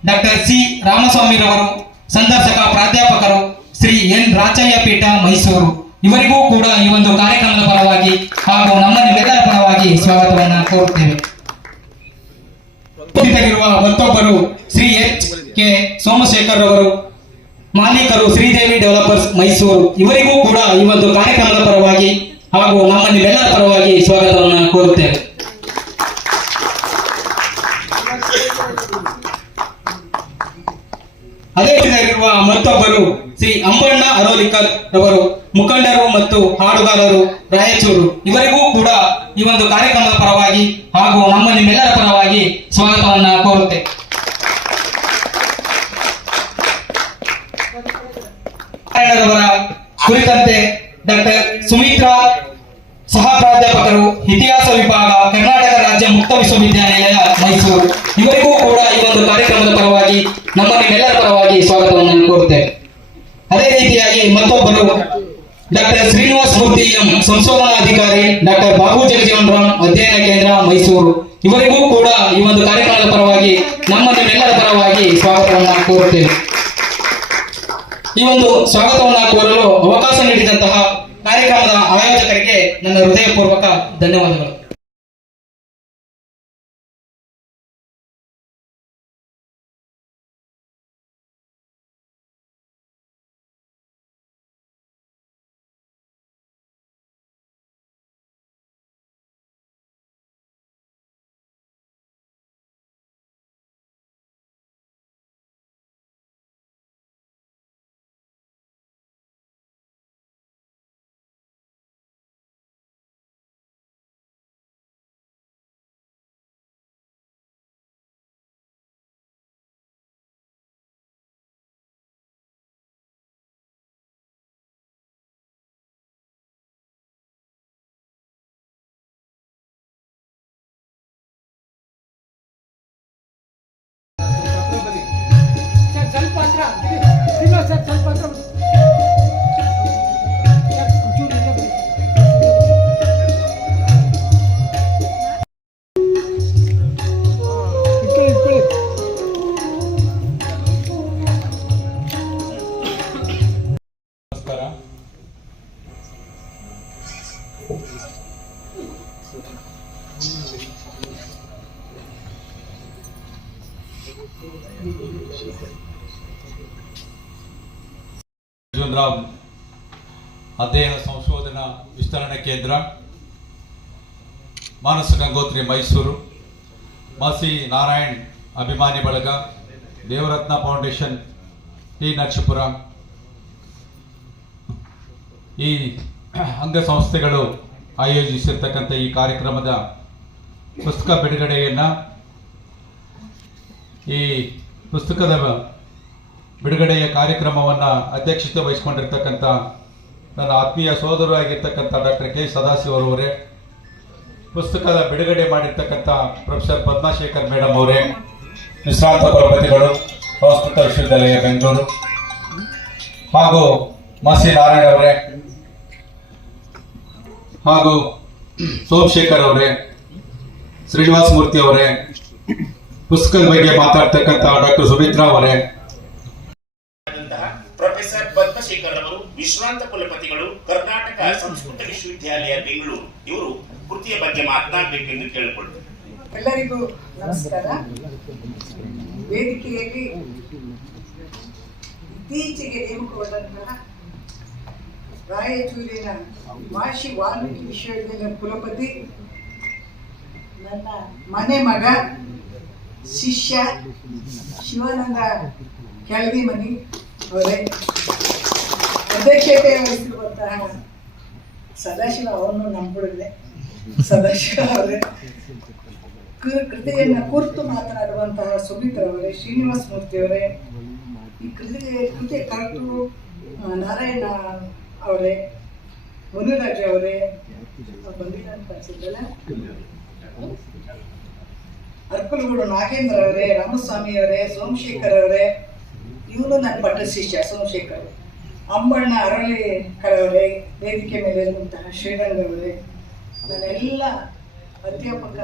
ಡಾಕ್ಟರ್ ಸಿ ರಾಮಸ್ವಾಮಿರವರು, ಸಂದರ್ಶಕ ಪ್ರಾಧ್ಯಾಪಕರು, ಶ್ರೀ ಎನ್ ರಾಚಯ್ಯ ಪೀಠ ಮೈಸೂರು ಇವರಿಗೂ ಕೂಡ ಈ ಒಂದು ಕಾರ್ಯಕ್ರಮದ ಪರವಾಗಿ ಹಾಗೂ ನಿಮ್ಮೆಲ್ಲರ ಪರವಾಗಿ ಸ್ವಾಗತವನ್ನ ಕೋರುತ್ತೇವೆ. ಉಪಸ್ಥಿತರಿರುವ ಮತ್ತೊಬ್ಬರು ಶ್ರೀ ಎಚ್ ಕೆ ಸೋಮಶೇಖರ್ ಅವರು, ಮಾಲೀಕರು, ಶ್ರೀದೇವಿ ಡೆವಲಪರ್ಸ್ ಮೈಸೂರು ಇವರಿಗೂ ಕೂಡ ಈ ಒಂದು ಕಾರ್ಯಕ್ರಮದ ಪರವಾಗಿ ಹಾಗೂ ನಿಮ್ಮೆಲ್ಲರ ಪರವಾಗಿ ಸ್ವಾಗತವನ್ನು ಕೋರುತ್ತೇವೆ. ಅದೇ ರೀತಿಯಾಗಿರುವ ಮತ್ತೊಬ್ಬರು ಶ್ರೀ ಅಂಬಣ್ಣ ಅರೋಲಿಕರ್ ರವರು, ಮುಖಂಡರು ಮತ್ತು ಹಾಡುಗಾರರು ರಾಯಚೂರು ಇವರಿಗೂ ಕೂಡ ಈ ಒಂದು ಕಾರ್ಯಕ್ರಮದ ಪರವಾಗಿ ಹಾಗೂ ನಿಮ್ಮೆಲ್ಲರ ಪರವಾಗಿ ಸ್ವಾಗತವನ್ನ ಕೋರುತ್ತೇವೆ. ನಾರಾಯಣರವರ ಕುರಿತಂತೆ ಡಾಕ್ಟರ್ ಸುಮಿತ್ರಾ, ಸಹ ಪ್ರಾಧ್ಯಾಪಕರು, ಇತಿಹಾಸ ವಿಭಾಗ, ಕರ್ನಾಟಕ ರಾಜ್ಯ ಮುಕ್ತ ವಿಶ್ವವಿದ್ಯಾನಿಲಯ ಮೈಸೂರು ಇವರಿಗೂ ಕೂಡ ಈ ಒಂದು ಕಾರ್ಯಕ್ರಮದ ಪರವಾಗಿ ನಿಮ್ಮೆಲ್ಲರ ಪರವಾಗಿ ಸ್ವಾಗತವನ್ನು ಕೋರುತ್ತೇವೆ. ಅದೇ ರೀತಿಯಾಗಿ ಮತ್ತೊಬ್ಬರು doctor Srinivas Murthy M, ಸಂಶೋಧನಾಧಿಕಾರಿ, doctor Babu Jagjivan Ram ಅಧ್ಯಯನ ಕೇಂದ್ರ ಮೈಸೂರು ಇವರಿಗೂ ಕೂಡ ಈ ಒಂದು ಕಾರ್ಯಕ್ರಮದ ಪರವಾಗಿ ನಿಮ್ಮೆಲ್ಲರ ಪರವಾಗಿ ಸ್ವಾಗತವನ್ನು ಕೋರುತ್ತೇವೆ. ಈ ಒಂದು ಸ್ವಾಗತವನ್ನು ಕೋರಲು ಅವಕಾಶ ನೀಡಿದಂತಹ ಕಾರ್ಯಕ್ರಮದ ಆಯೋಜಕರಿಗೆ ನನ್ನ ಹೃದಯಪೂರ್ವಕ ಧನ್ಯವಾದಗಳು. ನಮಸ್ಕಾರ. ಅರ್ಜುನ್ ಅಧ್ಯಯನ ಸಂಶೋಧನಾ ವಿಸ್ತರಣಾ ಕೇಂದ್ರ, ಮಾನಸ ಗಂಗೋತ್ರಿ ಮೈಸೂರು, ಮಾಸಿ ನಾರಾಯಣ್ ಅಭಿಮಾನಿ ಬಳಗ, ದೇವರತ್ನ ಫೌಂಡೇಶನ್ ಟಿ ನರಸೀಪುರ, ಈ ಅಂಗಸಂಸ್ಥೆಗಳು ಆಯೋಜಿಸಿರ್ತಕ್ಕಂಥ ಈ ಕಾರ್ಯಕ್ರಮದ ಪುಸ್ತಕ ಬಿಡುಗಡೆಯನ್ನು, ಈ ಪುಸ್ತಕದ ಬಿಡುಗಡೆಯ ಕಾರ್ಯಕ್ರಮವನ್ನು ಅಧ್ಯಕ್ಷತೆ ವಹಿಸಿಕೊಂಡಿರ್ತಕ್ಕಂಥ ನನ್ನ ಆತ್ಮೀಯ ಸೋದರರಾಗಿರ್ತಕ್ಕಂಥ ಡಾಕ್ಟರ್ ಕೆ ಸದಾಶಿವ ಅವರೇ, ಪುಸ್ತಕದ ಬಿಡುಗಡೆ ಮಾಡಿರ್ತಕ್ಕಂಥ ಪ್ರೊಫೆಸರ್ ಪದ್ಮಾಶೇಖರ್ ಮೇಡಮ್ ಅವರೇ, ವಿಶ್ರಾಂತ ಕುಲಪತಿಗಳು, ಸಂಸ್ಕೃತ ವಿಶ್ವವಿದ್ಯಾಲಯ ಬೆಂಗಳೂರು, ಹಾಗೂ ಮಾಸಿ ನಾರಾಯಣ ಅವರೇ, ಹಾಗೂ ಸೋಮಶೇಖರ್ ಅವರೇ, ಶ್ರೀನಿವಾಸ ಮೂರ್ತಿ ಅವರೇ, ಪುಸ್ತಕದ ಬಗ್ಗೆ ಮಾತಾಡ್ತಕ್ಕಂಥ ಡಾಕ್ಟರ್ ಸುಮಿತ್ರಾ ಅವರೇ, ಪ್ರೊಫೆಸರ್ ಪದ್ಮಶೇಖರ್ ಅವರು ವಿಶ್ರಾಂತ ಕುಲಪತಿಗಳು, ಕರ್ನಾಟಕ ಸಂಸ್ಕೃತ ವಿಶ್ವವಿದ್ಯಾಲಯ ಬೆಂಗಳೂರು, ಇವರು ಕೃತಿಯ ಬಗ್ಗೆ ಮಾತನಾಡಬೇಕೆಂದು ಕೇಳಿಕೊಳ್ಳುತ್ತೇನೆ. ಎಲ್ಲರಿಗೂ ನಮಸ್ಕಾರ. ವೇದಿಕೆಯಲ್ಲಿ ಇತ್ತೀಚೆಗೆ ನೇಮಕವಾದಂತಹ ರಾಯಚೂರಿನ ಮಹರ್ಷಿ ವಾಲ್ಮೀಕಿ ವಿಶ್ವವಿದ್ಯಾಲಯ ಕುಲಪತಿ, ನನ್ನ ಮನೆ ಮಗ, ಶಿಷ್ಯ ಶಿವಾನಂದ ಕೆಳದಿಮನಿ ಅವರೇ, ಅಧ್ಯಕ್ಷತೆ ವಹಿಸಿರುವಂತಹ ಸದಾಶಿವ ಅವರನ್ನು ನಂಬಿಡಿದೆ, ಸದಾಶಿವ ಅವರೇ, ಕೃತಿಯನ್ನು ಕುರಿತು ಮಾತನಾಡುವಂತಹ ಸುಮಿತ್ರ ಅವರೇ, ಶ್ರೀನಿವಾಸ ಮೂರ್ತಿ ಅವರೇ, ಈ ಕೃತಿಯ ಕರೆಕ್ಟು ನಾರಾಯಣ ಅವರೇ, ಮುನಿರಾಜ್ ಅವರೇ ಬಂದಿಲ್ಲ ಅಂತ ಅನ್ಸಿದ್ದಲ್ಲ, ಅರ್ಕಲಗೂಡು ನಾಗೇಂದ್ರ ಅವರೇ, ರಾಮಸ್ವಾಮಿ ಅವರೇ, ಸೋಮಶೇಖರ್ ಅವರೇ, ಇವನು ನನ್ನ ಪಟ್ಟ ಶಿಷ್ಯ ಸೋಮಶೇಖರ್, ಅಂಬಣ್ಣ ಅರಳಿಕರ್ ಅವರೇ, ವೇದಿಕೆ ಮೇಲೆ ಇರುವಂತಹ ಶ್ರೀರಂಗ ಅವರೇ, ನನ್ನೆಲ್ಲ ಅಧ್ಯಾಪಕ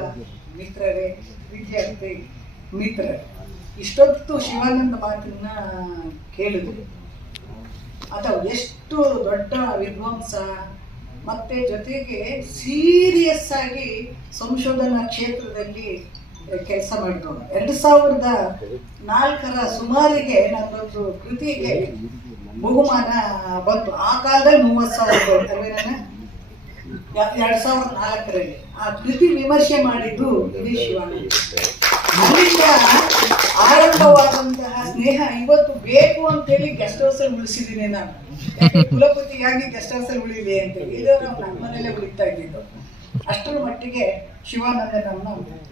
ಮಿತ್ರರೇ, ವಿದ್ಯಾರ್ಥಿ ಮಿತ್ರರೇ, ಇಷ್ಟೊತ್ತು ಶಿವಾನಂದ ಮಾತನ್ನ ಕೇಳಿದ್ರು. ಆತ ಎಷ್ಟು ದೊಡ್ಡ ವಿದ್ವಾಂಸ, ಮತ್ತೆ ಜೊತೆಗೆ ಸೀರಿಯಸ್ ಆಗಿ ಸಂಶೋಧನಾ ಕ್ಷೇತ್ರದಲ್ಲಿ ಕೆಲಸ ಮಾಡಿದವನು. 2004 ಸುಮಾರಿಗೆ ನನ್ನೊಂದು ಕೃತಿಗೆ ಬಹುಮಾನ ಬಂತು. ಆ ಕಾಲದಲ್ಲಿ 30,000 2004ರಲ್ಲಿ ಆ ಕೃತಿ ವಿಮರ್ಶೆ ಮಾಡಿದ್ದು ಇದೇ ಶಿವಾನಂದ. ಅಲ್ಲಿಂದ ಆರಂಭವಾದಂತಹ ಸ್ನೇಹ ಇವತ್ತು ಬೇಕು ಅಂತೇಳಿ ಗೆಸ್ಟ್ ಹೌಸ್ ಅಲ್ಲಿ ಉಳಿಸಿದ್ದೀನಿ ನಾನು. ಕುಲಪತಿಯಾಗಿ ಗೆಸ್ಟ್ ಹೌಸ್ ಅಲ್ಲಿ ಉಳಿಲಿ ಅಂತೇಳಿ, ಇದು ನಾವು ನಮ್ಮ ಮನೇಲೆ ಉಳಿತಾ ಇದ್ದಿದ್ದು. ಅಷ್ಟರ ಮಟ್ಟಿಗೆ ಶಿವಾನಂದ ನಮ್ಮ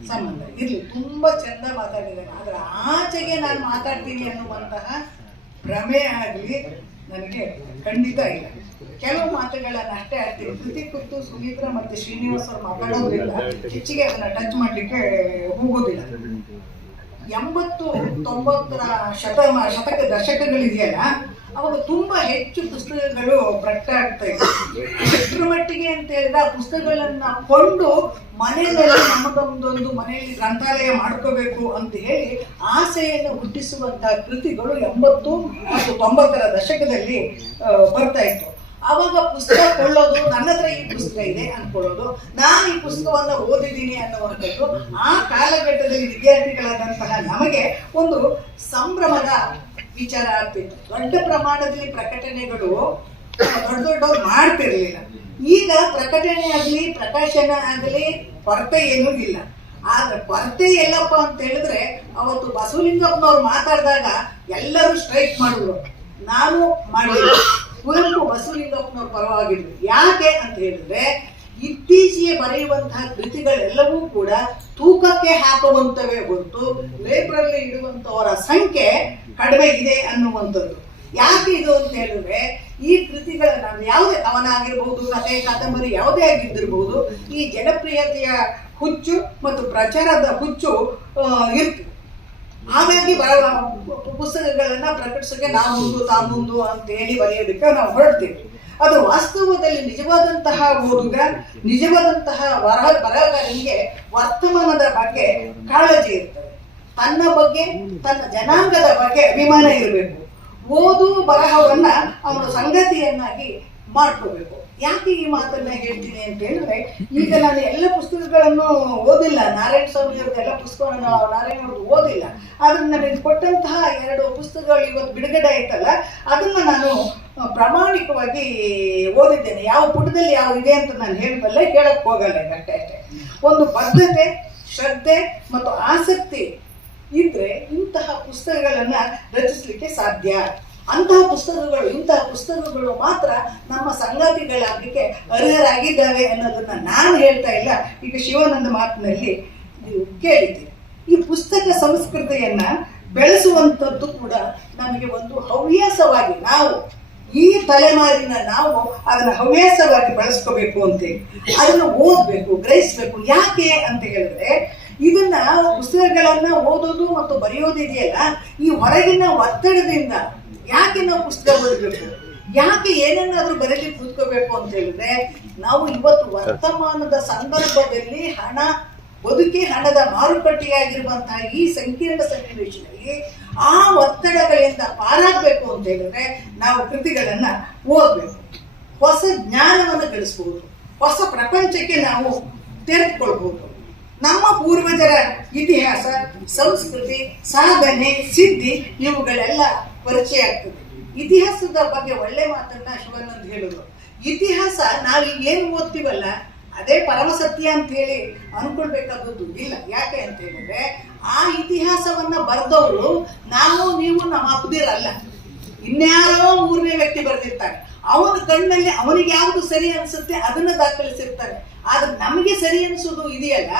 ಸಂಬಂಧ ಇರ್ಲಿ. ತುಂಬಾ ಚಂದ ಮಾತಾಡಿದ್ದಾನೆ, ಆದ್ರೆ ಆಚೆಗೆ ನಾನು ಮಾತಾಡ್ತೀನಿ ಅನ್ನುವಂತಹ ಭ್ರಮೆ ಆಗಲಿ ನನಗೆ ಖಂಡಿತ ಇಲ್ಲ. ಕೆಲವು ಮಾತುಗಳನ್ನ ಅಷ್ಟೇ ಆಡ್ತೀನಿ. ಕೃತಿ ಕುರಿತು ಸುಮಿತ್ರ ಮತ್ತೆ ಶ್ರೀನಿವಾಸ್ ಅವರು ಮಾತಾಡೋದ್ರಿಂದ ಹೆಚ್ಚಿಗೆ ಅದನ್ನ ಟಚ್ ಮಾಡ್ಲಿಕ್ಕೆ ಹೋಗೋದಿಲ್ಲ. 80-90 ದಶಕಗಳಿದೆಯಲ್ಲ, ಅವಾಗ ತುಂಬಾ ಹೆಚ್ಚು ಪುಸ್ತಕಗಳು ಪ್ರಕಟ ಆಗ್ತಾ ಇತ್ತು. ಎಷ್ಟರ ಮಟ್ಟಿಗೆ ಅಂತ ಹೇಳಿದ್ರೆ ಆ ಪುಸ್ತಕಗಳನ್ನ ಕೊಂಡು ಮನೆಯಲ್ಲಿ ನಮಗೊಂದೊಂದು ಮನೆಯಲ್ಲಿ ಗ್ರಂಥಾಲಯ ಮಾಡ್ಕೋಬೇಕು ಅಂತ ಹೇಳಿ ಆಸೆಯನ್ನು ಹುಟ್ಟಿಸುವಂತಹ ಕೃತಿಗಳು 80 ಮತ್ತು 90ರ ದಶಕದಲ್ಲಿ ಬರ್ತಾ ಇತ್ತು. ಆವಾಗ ಪುಸ್ತಕ ಕೊಳ್ಳೋದು, ನನ್ನ ಹತ್ರ ಈ ಪುಸ್ತಕ ಇದೆ ಅನ್ಕೊಳ್ಳೋದು, ನಾನು ಈ ಪುಸ್ತಕವನ್ನ ಓದಿದ್ದೀನಿ ಅನ್ನುವಂಥದ್ದು ಆ ಕಾಲಘಟ್ಟದಲ್ಲಿ ವಿದ್ಯಾರ್ಥಿಗಳಾದಂತಹ ನಮಗೆ ಒಂದು ಸಂಭ್ರಮದ ವಿಚಾರ ಆಗ್ತಿತ್ತು. ದೊಡ್ಡ ಪ್ರಮಾಣದಲ್ಲಿ ಪ್ರಕಟಣೆಗಳು ದೊಡ್ಡವ್ರು ಮಾಡ್ತಿರ್ಲಿಲ್ಲ. ಈಗ ಪ್ರಕಟಣೆ ಆಗಲಿ ಪ್ರಕಾಶನ ಆಗಲಿ ಕೊರತೆ ಏನೂ ಇಲ್ಲ. ಆದ್ರೆ ಕೊರತೆ ಎಲ್ಲಪ್ಪ ಅಂತ ಹೇಳಿದ್ರೆ, ಅವತ್ತು ಬಸವಲಿಂಗಪ್ಪನವ್ರು ಮಾತಾಡಿದಾಗ ಎಲ್ಲರೂ ಸ್ಟ್ರೈಕ್ ಮಾಡಿದ್ರು, ನಾನು ಮಾಡಿಲ್ಲ. ಕುವೆಂಪು ಬಸವಲಿಂಗಪ್ಪನವ್ರ ಪರವಾಗಿದ್ರು. ಯಾಕೆ ಅಂತ ಹೇಳಿದ್ರೆ, ಇತ್ತೀಚೆಗೆ ಬರೆಯುವಂತಹ ಕೃತಿಗಳೆಲ್ಲವೂ ಕೂಡ ತೂಕಕ್ಕೆ ಹಾಕುವಂತವೇ ಹೊರತು ಲೈಬ್ರರಿ ಇಡುವಂತವರ ಸಂಖ್ಯೆ ಕಡಿಮೆ ಇದೆ ಅನ್ನುವಂಥದ್ದು. ಯಾಕೆ ಇದು ಅಂತ ಹೇಳಿದ್ರೆ, ಈ ಕೃತಿಗಳನ್ನ ಯಾವುದೇ ಕವನ ಆಗಿರ್ಬಹುದು, ಕಥೆ ಕಾದಂಬರಿ ಯಾವುದೇ ಆಗಿದ್ದಿರಬಹುದು, ಈ ಜನಪ್ರಿಯತೆಯ ಹುಚ್ಚು ಮತ್ತು ಪ್ರಚಾರದ ಹುಚ್ಚು ಇರ್ತು. ಹಾಗಾಗಿ ಪುಸ್ತಕಗಳನ್ನ ಪ್ರಕಟಿಸೋಕೆ ನಾವು ಮುಂದು ತಾ ಮುಂದು ಅಂತ ಹೇಳಿ ಬರೆಯೋದಕ್ಕೆ ನಾವು ಹೊರಡ್ತೀವಿ. ಅದು ವಾಸ್ತವದಲ್ಲಿ ನಿಜವಾದಂತಹ ಓದುಗ, ನಿಜವಾದಂತಹ ಬರಹಗಾರನಿಗೆ ವರ್ತಮಾನದ ಬಗ್ಗೆ ಕಾಳಜಿ ಇರ್ತದೆ. ತನ್ನ ಬಗ್ಗೆ, ತನ್ನ ಜನಾಂಗದ ಬಗ್ಗೆ ಅಭಿಮಾನ ಇರಬೇಕು. ಓದು ಬರಹವನ್ನ ಅವನು ಸಂಗತಿಯನ್ನಾಗಿ ಮಾಡ್ಕೋಬೇಕು. ಯಾಕೆ ಈ ಮಾತನ್ನ ಹೇಳ್ತೀನಿ ಅಂತ ಹೇಳಿದ್ರೆ, ಈಗ ನಾನು ಎಲ್ಲ ಪುಸ್ತಕಗಳನ್ನು ಓದಿಲ್ಲ, ನಾರಾಯಣ ಸ್ವಾಮಿ ಅವ್ರದ್ದು ಎಲ್ಲ ಪುಸ್ತಕವನ್ನು ನಾರಾಯಣ ಅವ್ರದ್ದು ಓದಿಲ್ಲ. ಆದ್ರೆ ನನಗೆ ಕೊಟ್ಟಂತಹ 2 ಪುಸ್ತಕಗಳು ಇವತ್ತು ಬಿಡುಗಡೆ ಆಯ್ತಲ್ಲ, ಅದನ್ನ ನಾನು ಪ್ರಾಮಾಣಿಕವಾಗಿ ಓದಿದ್ದೇನೆ. ಯಾವ ಪುಟದಲ್ಲಿ ಯಾವ ಇದೆ ಅಂತ ನಾನು ಹೇಳಬಲ್ಲ, ಹೇಳಕ್ ಹೋಗಲ್ಲ. ಅಷ್ಟೇ ಒಂದು ಬದ್ಧತೆ, ಶ್ರದ್ಧೆ ಮತ್ತು ಆಸಕ್ತಿ ಇದ್ರೆ ಇಂತಹ ಪುಸ್ತಕಗಳನ್ನ ರಚಿಸಲಿಕ್ಕೆ ಸಾಧ್ಯ. ಇಂತಹ ಪುಸ್ತಕಗಳು ಮಾತ್ರ ನಮ್ಮ ಸಂಗಾತಿಗಳಾಗಲಿಕ್ಕೆ ಅರ್ಹರಾಗಿದ್ದಾವೆ ಅನ್ನೋದನ್ನ ನಾನು ಹೇಳ್ತಾ ಇಲ್ಲ. ಈಗ ಶಿವಾನಂದ ಮಾತಿನಲ್ಲಿ ನೀವು ಕೇಳಿದ್ದೀರಿ. ಈ ಪುಸ್ತಕ ಸಂಸ್ಕೃತಿಯನ್ನ ಬೆಳೆಸುವಂಥದ್ದು ಕೂಡ ನಮಗೆ ಒಂದು ಹವ್ಯಾಸವಾಗಿ, ನಾವು ಈ ತಲೆಮಾರಿನ ನಾವು ಅದನ್ನ ಹವ್ಯಾಸವಾಗಿ ಬೆಳೆಸ್ಕೋಬೇಕು ಅಂತೇಳಿ ಅದನ್ನ ಓದ್ಬೇಕು, ಗ್ರಹಿಸ್ಬೇಕು. ಯಾಕೆ ಅಂತ ಹೇಳಿದ್ರೆ, ಇದನ್ನ ಪುಸ್ತಕಗಳನ್ನ ಓದೋದು ಮತ್ತು ಬರೆಯೋದಿದೆಯಲ್ಲ, ಈ ಹೊರಗಿನ ಒತ್ತಡದಿಂದ ಯಾಕೆ ನಾವು ಪುಸ್ತಕ ಓದಬೇಕು, ಯಾಕೆ ಏನನ್ನಾದ್ರೂ ಬರೀಲಿಕ್ಕೆ ಕೂತ್ಕೋಬೇಕು ಅಂತ ಹೇಳಿದ್ರೆ, ನಾವು ಇವತ್ತು ವರ್ತಮಾನದ ಸಂದರ್ಭದಲ್ಲಿ ಬದುಕಿ ಹಣದ ಮಾರುಕಟ್ಟೆಯಾಗಿರುವಂತಹ ಈ ಸಂಕೀರ್ಣ ಸನ್ನಿವೇಶದಲ್ಲಿ ಆ ಒತ್ತಡಗಳಿಂದ ಪಾರಾಗಬೇಕು ಅಂತ ಹೇಳಿದ್ರೆ ನಾವು ಕೃತಿಗಳನ್ನ ಓದಬೇಕು. ಹೊಸ ಜ್ಞಾನವನ್ನು ಗಳಿಸಬಹುದು, ಹೊಸ ಪ್ರಪಂಚಕ್ಕೆ ನಾವು ತೆರೆದುಕೊಳ್ಬಹುದು. ನಮ್ಮ ಪೂರ್ವಜರ ಇತಿಹಾಸ, ಸಂಸ್ಕೃತಿ, ಸಾಧನೆ, ಸಿದ್ಧಿ ಇವುಗಳೆಲ್ಲ ಪರಿಚಯ ಆಗ್ತದೆ. ಇತಿಹಾಸದ ಬಗ್ಗೆ ಒಳ್ಳೆ ಮಾತನ್ನ ಶಿವಾನಂದ್ ಹೇಳಿದ್ರು. ಇತಿಹಾಸ ನಾವು ಏನು ಓದ್ತೀವಲ್ಲ ಅದೇ ಪರಮ ಸತ್ಯ ಅಂತ ಹೇಳಿ ಅನ್ಕೊಳ್ಬೇಕಾದದ್ದು ಇಲ್ಲ. ಯಾಕೆ ಅಂತ ಹೇಳಿದ್ರೆ, ಆ ಇತಿಹಾಸವನ್ನ ಬರೆದವರು ನಾವು ನೀವು ನಮ್ಮ ಅಪ್ಪದಿರಲ್ಲ, ಇನ್ಯಾರೋ 3ನೇ ವ್ಯಕ್ತಿ ಬರೆದಿರ್ತಾನೆ. ಅವನ ಕಣ್ಣಲ್ಲಿ ಅವನಿಗೆ ಯಾವುದು ಸರಿ ಅನ್ಸುತ್ತೆ ಅದನ್ನ ದಾಖಲಿಸಿರ್ತಾನೆ. ಆದ್ರೆ ನಮಗೆ ಸರಿ ಅನ್ಸೋದು ಇದೆಯಲ್ಲ,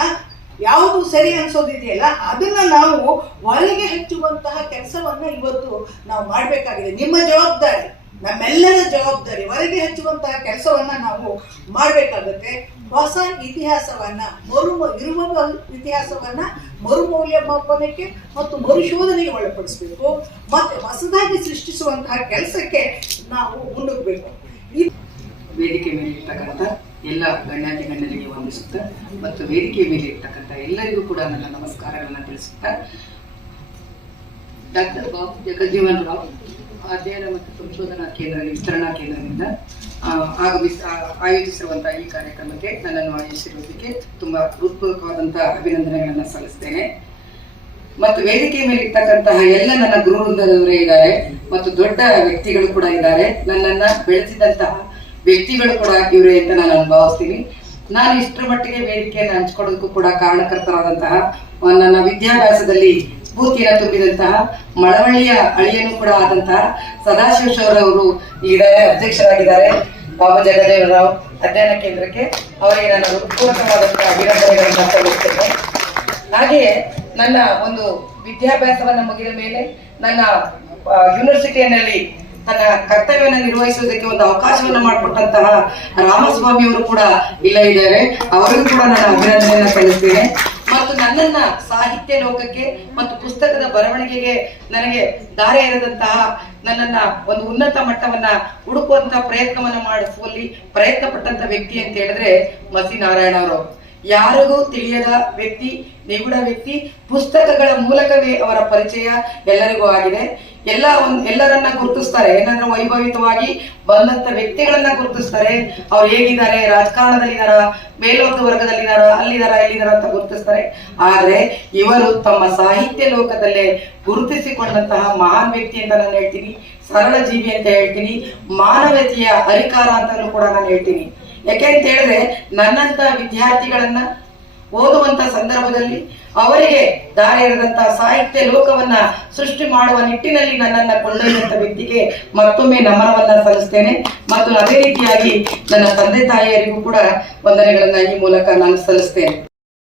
ಯಾವುದು ಸರಿ ಅನ್ಸೋದಿದೆಯಲ್ಲ, ಅದನ್ನ ನಾವು ಹೊರಗೆ ಹಚ್ಚುವಂತಹ ಕೆಲಸವನ್ನ ಇವತ್ತು ನಾವು ಮಾಡ್ಬೇಕಾಗಿದೆ. ನಿಮ್ಮ ಜವಾಬ್ದಾರಿ, ನಮ್ಮೆಲ್ಲರ ಜವಾಬ್ದಾರಿ. ಹೊರಗೆ ಹಚ್ಚುವಂತಹ ಕೆಲಸವನ್ನ ನಾವು ಮಾಡ್ಬೇಕಾಗುತ್ತೆ. ಹೊಸ ಇತಿಹಾಸವನ್ನ ಇರುವ ಇತಿಹಾಸವನ್ನ ಮರುಮೌಲ್ಯಮಾಪನಕ್ಕೆ ಮತ್ತು ಮರುಶೋಧನೆಗೆ ಒಳಪಡಿಸಬೇಕು. ಮತ್ತೆ ಹೊಸದಾಗಿ ಸೃಷ್ಟಿಸುವಂತಹ ಕೆಲಸಕ್ಕೆ ನಾವು ಮುನ್ನುಗ್ಗಬೇಕು. ವೇದಿಕೆ ಮೇಲೆ ಇರ್ತಕ್ಕಂಥ ಎಲ್ಲ ಗಣ್ಯಾತಿ ಗಣ್ಯರಿಗೆ ವಂದಿಸುತ್ತಾ ಮತ್ತು ವೇದಿಕೆ ಮೇಲೆ ಇರ್ತಕ್ಕಂಥ ಎಲ್ಲರಿಗೂ ಕೂಡ ನನ್ನ ನಮಸ್ಕಾರಗಳನ್ನು ತಿಳಿಸುತ್ತಾ, ಡಾಕ್ಟರ್ ಜಗಜ್ಜೀವನ್ ರಾವ್ ಅಧ್ಯಯನ ಮತ್ತು ಸಂಶೋಧನಾ ಕೇಂದ್ರ ವಿಸ್ತರಣಾ ಕೇಂದ್ರದಿಂದ ಆಯೋಜಿಸಿರುವಂತಹ ಈ ಕಾರ್ಯಕ್ರಮಕ್ಕೆ ನನ್ನನ್ನು ಆಯೋಜಿಸಿರುವುದಕ್ಕೆ ತುಂಬಾ ಹೃತ್ಪೂರ್ವಕವಾದಂತಹ ಅಭಿನಂದನೆಗಳನ್ನು ಸಲ್ಲಿಸ್ತೇನೆ. ಮತ್ತು ವೇದಿಕೆ ಮೇಲೆ ಇರ್ತಕ್ಕಂತಹ ಎಲ್ಲ ನನ್ನ ಗುರು ವೃಂದದವರೇ ಇದ್ದಾರೆ ಮತ್ತು ದೊಡ್ಡ ವ್ಯಕ್ತಿಗಳು ಕೂಡ ಇದ್ದಾರೆ. ನನ್ನನ್ನ ಬೆಳೆಸಿದಂತಹ ವ್ಯಕ್ತಿಗಳು ಕೂಡ ಇವರೇ ಅಂತ ನಾನು ಭಾವಿಸ್ತೀನಿ. ನಾನು ಇಷ್ಟರ ಮಟ್ಟಿಗೆ ವೇದಿಕೆಯನ್ನು ಹಂಚ್ಕೊಳ್ಳೋದಕ್ಕೂ ಕೂಡ ಕಾರಣಕರ್ತರಾದಂತಹ, ನನ್ನ ವಿದ್ಯಾಭ್ಯಾಸದಲ್ಲಿ ಸ್ಫೂರ್ತಿಯನ್ನು ತುಂಬಿದಂತಹ, ಮಳವಳ್ಳಿಯ ಅಳಿಯನು ಕೂಡ ಆದಂತಹ ಸದಾಶಿವರವರು ಇದ್ದಾರೆ, ಅಧ್ಯಕ್ಷರಾಗಿದ್ದಾರೆ. ಬಾಬು ಜಗದೇವರಾವ್ ಅಧ್ಯಯನ ಕೇಂದ್ರಕ್ಕೆ ಅವರಿಗೆ ನಾನು ಹೃತ್ಪೂರ್ವಕವಾದಂತಹ ಅಭಿನಂದನೆಗಳನ್ನು ಸಲ್ಲಿಸ್ತೇನೆ. ಹಾಗೆಯೇ ನನ್ನ ಒಂದು ವಿದ್ಯಾಭ್ಯಾಸವನ್ನ ಮುಗಿದ ಮೇಲೆ ನನ್ನ ಯೂನಿವರ್ಸಿಟಿಯಲ್ಲಿ ತನ್ನ ಕರ್ತವ್ಯವನ್ನು ನಿರ್ವಹಿಸುವುದಕ್ಕೆ ಒಂದು ಅವಕಾಶವನ್ನು ಮಾಡಿಕೊಟ್ಟಂತಹ ರಾಮಸ್ವಾಮಿ ಅವರು ಕೂಡ ಇಲ್ಲ ಇದ್ದಾರೆ. ಅವರಿಗೂ ಕೂಡ ನಾನು ಅಭಿನಂದನೆಯನ್ನು ಸಲ್ಲಿಸ್ತೇನೆ. ಮತ್ತು ನನ್ನನ್ನ ಸಾಹಿತ್ಯ ಲೋಕಕ್ಕೆ ಮತ್ತು ಪುಸ್ತಕದ ಬರವಣಿಗೆಗೆ ನನಗೆ ದಾರಿ ಎರೆದಂತಹ, ನನ್ನನ್ನ ಒಂದು ಉನ್ನತ ಮಟ್ಟವನ್ನ ಹುಡುಕುವಂತಹ ಪ್ರಯತ್ನವನ್ನ ಮಾಡಿಸುವಲ್ಲಿ ಪ್ರಯತ್ನ ಪಟ್ಟಂತ ವ್ಯಕ್ತಿ ಅಂತ ಹೇಳಿದ್ರೆ ಮಸಿ ನಾರಾಯಣ ಅವರು. ಯಾರಿಗೂ ತಿಳಿಯದ ವ್ಯಕ್ತಿ, ನಿಗೂಢ ವ್ಯಕ್ತಿ. ಪುಸ್ತಕಗಳ ಮೂಲಕವೇ ಅವರ ಪರಿಚಯ ಎಲ್ಲರಿಗೂ ಆಗಿದೆ. ಎಲ್ಲರನ್ನ ಗುರುತಿಸ್ತಾರೆ. ಏನಂದ್ರೆ ವೈಭವಿತವಾಗಿ ಬಂದಂತ ವ್ಯಕ್ತಿಗಳನ್ನ ಗುರುತಿಸ್ತಾರೆ. ಅವ್ರು ಹೇಗಿದ್ದಾರೆ, ರಾಜಕಾರಣದಲ್ಲಿದ್ದಾರ, ಮೇಲೋಕ ವರ್ಗದಲ್ಲಿದ್ದಾರ, ಅಲ್ಲಿದ್ದಾರ, ಇಲ್ಲಿದ್ದಾರ ಅಂತ ಗುರುತಿಸ್ತಾರೆ. ಆದ್ರೆ ಇವರು ತಮ್ಮ ಸಾಹಿತ್ಯ ಲೋಕದಲ್ಲೇ ಗುರುತಿಸಿಕೊಂಡಂತಹ ಮಹಾನ್ ವ್ಯಕ್ತಿ ಅಂತ ನಾನು ಹೇಳ್ತೀನಿ. ಸರಳ ಜೀವಿ ಅಂತ ಹೇಳ್ತೀನಿ. ಮಾನವತೆಯ ಅಧಿಕಾರ ಅಂತಲೂ ಕೂಡ ನಾನು ಹೇಳ್ತೀನಿ. ಯಾಕೆ ಅಂತ ಹೇಳಿದ್ರೆ, ನನ್ನಂತ ವಿದ್ಯಾರ್ಥಿಗಳನ್ನ ಓದುವಂತ ಸಂದರ್ಭದಲ್ಲಿ ಅವರಿಗೆ ದಾರಿ ಎರೆದಂತ ಸಾಹಿತ್ಯ ಲೋಕವನ್ನ ಸೃಷ್ಟಿ ಮಾಡುವ ನಿಟ್ಟಿನಲ್ಲಿ ನನ್ನನ್ನ ಕೊಂಡೊಯ್ಯುವಂತ ವ್ಯಕ್ತಿಗೆ ಮತ್ತೊಮ್ಮೆ ನಮನವನ್ನ ಸಲ್ಲಿಸ್ತೇನೆ. ಮತ್ತು ಅದೇ ರೀತಿಯಾಗಿ ನನ್ನ ತಂದೆ ತಾಯಿಯರಿಗೂ ಕೂಡ ವಂದನೆಗಳನ್ನ ಈ ಮೂಲಕ ನಾನು ಸಲ್ಲಿಸ್ತೇನೆ.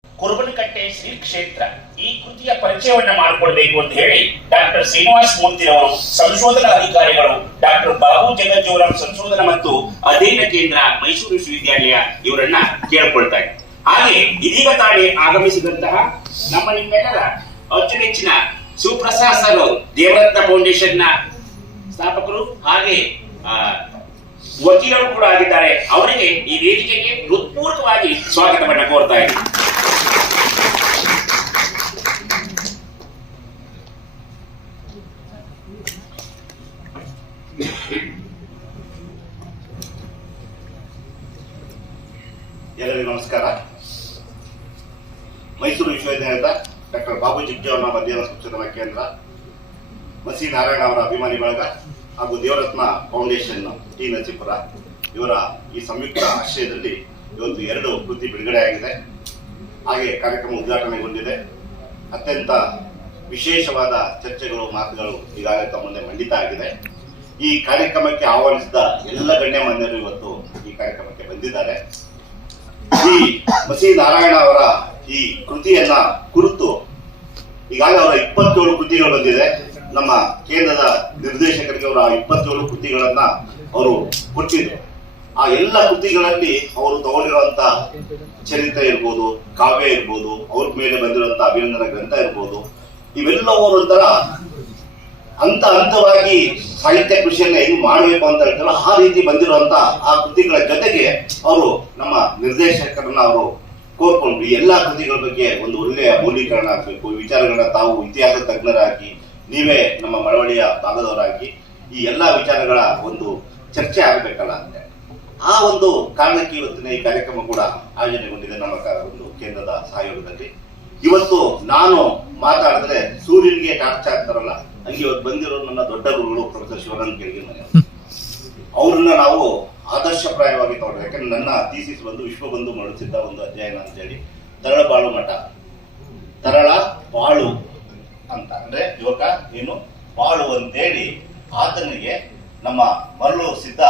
ಕುರುಬನಕಟ್ಟೆ ಶ್ರೀ ಕ್ಷೇತ್ರ ಈ ಕೃತಿಯ ಪರಿಚಯವನ್ನ ಮಾಡಿಕೊಡ್ಬೇಕು ಅಂತ ಹೇಳಿ ಡಾಕ್ಟರ್ ಶ್ರೀನಿವಾಸ ಮೂರ್ತಿರವರು, ಸಂಶೋಧನಾ ಅಧಿಕಾರಿಗಳು, ಡಾಕ್ಟರ್ ಬಾಬು ಜಗಜ್ಜೀವರಾವ್ ಸಂಶೋಧನಾ ಮತ್ತು ಅಧ್ಯಯನ ಕೇಂದ್ರ ಮೈಸೂರು ವಿಶ್ವವಿದ್ಯಾಲಯ ಇವರನ್ನ ಕೇಳಿಕೊಳ್ತಾರೆ. ಹಾಗೆ ಇದೀಗ ತಾನೇ ಆಗಮಿಸಿದಂತಹ ನಮ್ಮ ನಿಮ್ಮೆಲ್ಲರ ಅಚ್ಚುಮೆಚ್ಚಿನ ಸುಪ್ರಸಾದ್ ಸರ್ ಅವರು ದೇವರತ್ನ ಫೌಂಡೇಶನ್ ನ ಸ್ಥಾಪಕರು ಹಾಗೆ ವಕೀಲರು ಕೂಡ ಆಗಿದ್ದಾರೆ. ಅವರಿಗೆ ಈ ವೇದಿಕೆಗೆ ಹೃತ್ಪೂರ್ವಕವಾಗಿ ಸ್ವಾಗತವನ್ನು ಕೋರ್ತಾ ಇದ್ದೀನಿ. ಎಲ್ಲರಿಗೂ ನಮಸ್ಕಾರ. ಮೈಸೂರು ವಿಶ್ವವಿದ್ಯಾಲಯದ ಡಾಕ್ಟರ್ ಬಾಬು ಜಿಗ್ಜಿ ಅವರ ಮಧ್ಯಾಹ್ನ ಸಂಶೋಧನಾ ಕೇಂದ್ರ, ಮಸಿ ನಾರಾಯಣ ಅವರ ಅಭಿಮಾನಿ ಬಳಗ ಹಾಗೂ ದೇವರತ್ನ ಫೌಂಡೇಶನ್ ಟಿ ನರಸೀಪುರ ಇವರ ಈ ಸಂಯುಕ್ತ ಆಶ್ರಯದಲ್ಲಿ ಇವತ್ತು 2 ಕೃತಿ ಬಿಡುಗಡೆಯಾಗಿದೆ. ಹಾಗೆ ಕಾರ್ಯಕ್ರಮ ಉದ್ಘಾಟನೆಗೊಂಡಿದೆ. ಅತ್ಯಂತ ವಿಶೇಷವಾದ ಚರ್ಚೆಗಳು, ಮಾತುಗಳು ಈಗಾಗಲೇ ತಮ್ಮ ಮುಂದೆ ಮಂಡಿತ ಆಗಿದೆ. ಈ ಕಾರ್ಯಕ್ರಮಕ್ಕೆ ಆಹ್ವಾನಿಸಿದ ಎಲ್ಲ ಗಣ್ಯಮಾನ್ಯರು ಇವತ್ತು ಈ ಕಾರ್ಯಕ್ರಮಕ್ಕೆ ಬಂದಿದ್ದಾರೆ. ಈ ಮಸಿ ನಾರಾಯಣ ಅವರ ಈ ಕೃತಿಯನ್ನ ಕುರಿತು ಈಗಾಗಲೇ ಅವರ 27 ಕೃತಿಗಳು ಬಂದಿದೆ. ನಮ್ಮ ಕೇಂದ್ರದ ನಿರ್ದೇಶಕರಿಗೆ ಅವರ 27 ಕೃತಿಗಳನ್ನ ಅವರು ಕೊಟ್ಟಿದ್ರು. ಆ ಎಲ್ಲ ಕೃತಿಗಳಲ್ಲಿ ಅವರು ತಗೊಂಡಿರುವಂತ ಚರಿತ್ರೆ ಇರ್ಬೋದು, ಕಾವ್ಯ ಇರ್ಬೋದು, ಅವ್ರ ಮೇಲೆ ಬಂದಿರುವಂತ ಅಭಿನಂದನ ಗ್ರಂಥ ಇರ್ಬೋದು, ಇವೆಲ್ಲವೂ ಒಂಥರ ಹಂತವಾಗಿ ಸಾಹಿತ್ಯ ಕೃಷಿಯನ್ನ ಹೆಂಗ್ ಮಾಡಬೇಕು ಅಂತ ಹೇಳ್ತಾರಲ್ಲ ಆ ರೀತಿ ಬಂದಿರುವಂತ ಆ ಕೃತಿಗಳ ಜೊತೆಗೆ ಅವರು ನಮ್ಮ ನಿರ್ದೇಶಕರನ್ನ ಅವರು ಕೋರ್ಕೊಂಡು ಈ ಎಲ್ಲಾ ಕೃತಿಗಳ ಬಗ್ಗೆ ಒಂದು ಒಳ್ಳೆಯ ಮೌಲ್ಯೀಕರಣ ಆಗ್ಬೇಕು, ವಿಚಾರಗಳನ್ನ ತಾವು ಇತಿಹಾಸ ತಜ್ಞರಾಗಿ, ನೀವೇ ನಮ್ಮ ಮಳವಳ್ಳಿಯ ಭಾಗದವರಾಗಿ ಈ ಎಲ್ಲಾ ವಿಚಾರಗಳ ಒಂದು ಚರ್ಚೆ ಆಗ್ಬೇಕಲ್ಲ ಅಂತ ಆ ಒಂದು ಕಾರಣಕ್ಕೆ ಇವತ್ತಿನ ಈ ಕಾರ್ಯಕ್ರಮ ಕೂಡ ಆಯೋಜನೆಗೊಂಡಿದೆ ನಮ್ಮ ಒಂದು ಕೇಂದ್ರದ ಸಹಯೋಗದಲ್ಲಿ. ಇವತ್ತು ನಾನು ಮಾತಾಡಿದ್ರೆ ಸೂರ್ಯನಿಗೆ ಟಾರ್ಚ್ ಆಗ್ತಾರಲ್ಲ ಹಂಗೆ ಇವತ್ತು ಬಂದಿರೋ ನನ್ನ ದೊಡ್ಡ ಗುರುಗಳು ಪ್ರೊಫೆಸರ್ ಶಿವಾನಂದ ಕೆಳಗೆ ಅವ್ರನ್ನ ನಾವು ಆದರ್ಶಪ್ರಾಯವಾಗಿ ತಗೊಂಡ್ರೆ. ಯಾಕಂದ್ರೆ ನನ್ನ ಥೀಸಿಸ್ ಬಂದು ವಿಶ್ವಬಂಧು ಮರುಳಿಸಿದ್ದ ಒಂದು ಅಧ್ಯಯನ ಅಂತ ಹೇಳಿ ತರಳಬಾಳು ಮಠ, ತರಳ ಬಾಳು ಅಂತ ಅಂದ್ರೆ ಯುವಕ ಏನು ಬಾಳು ಅಂತೇಳಿ ಆತನಿಗೆ ನಮ್ಮ ಮರಳು ಸಿದ್ಧ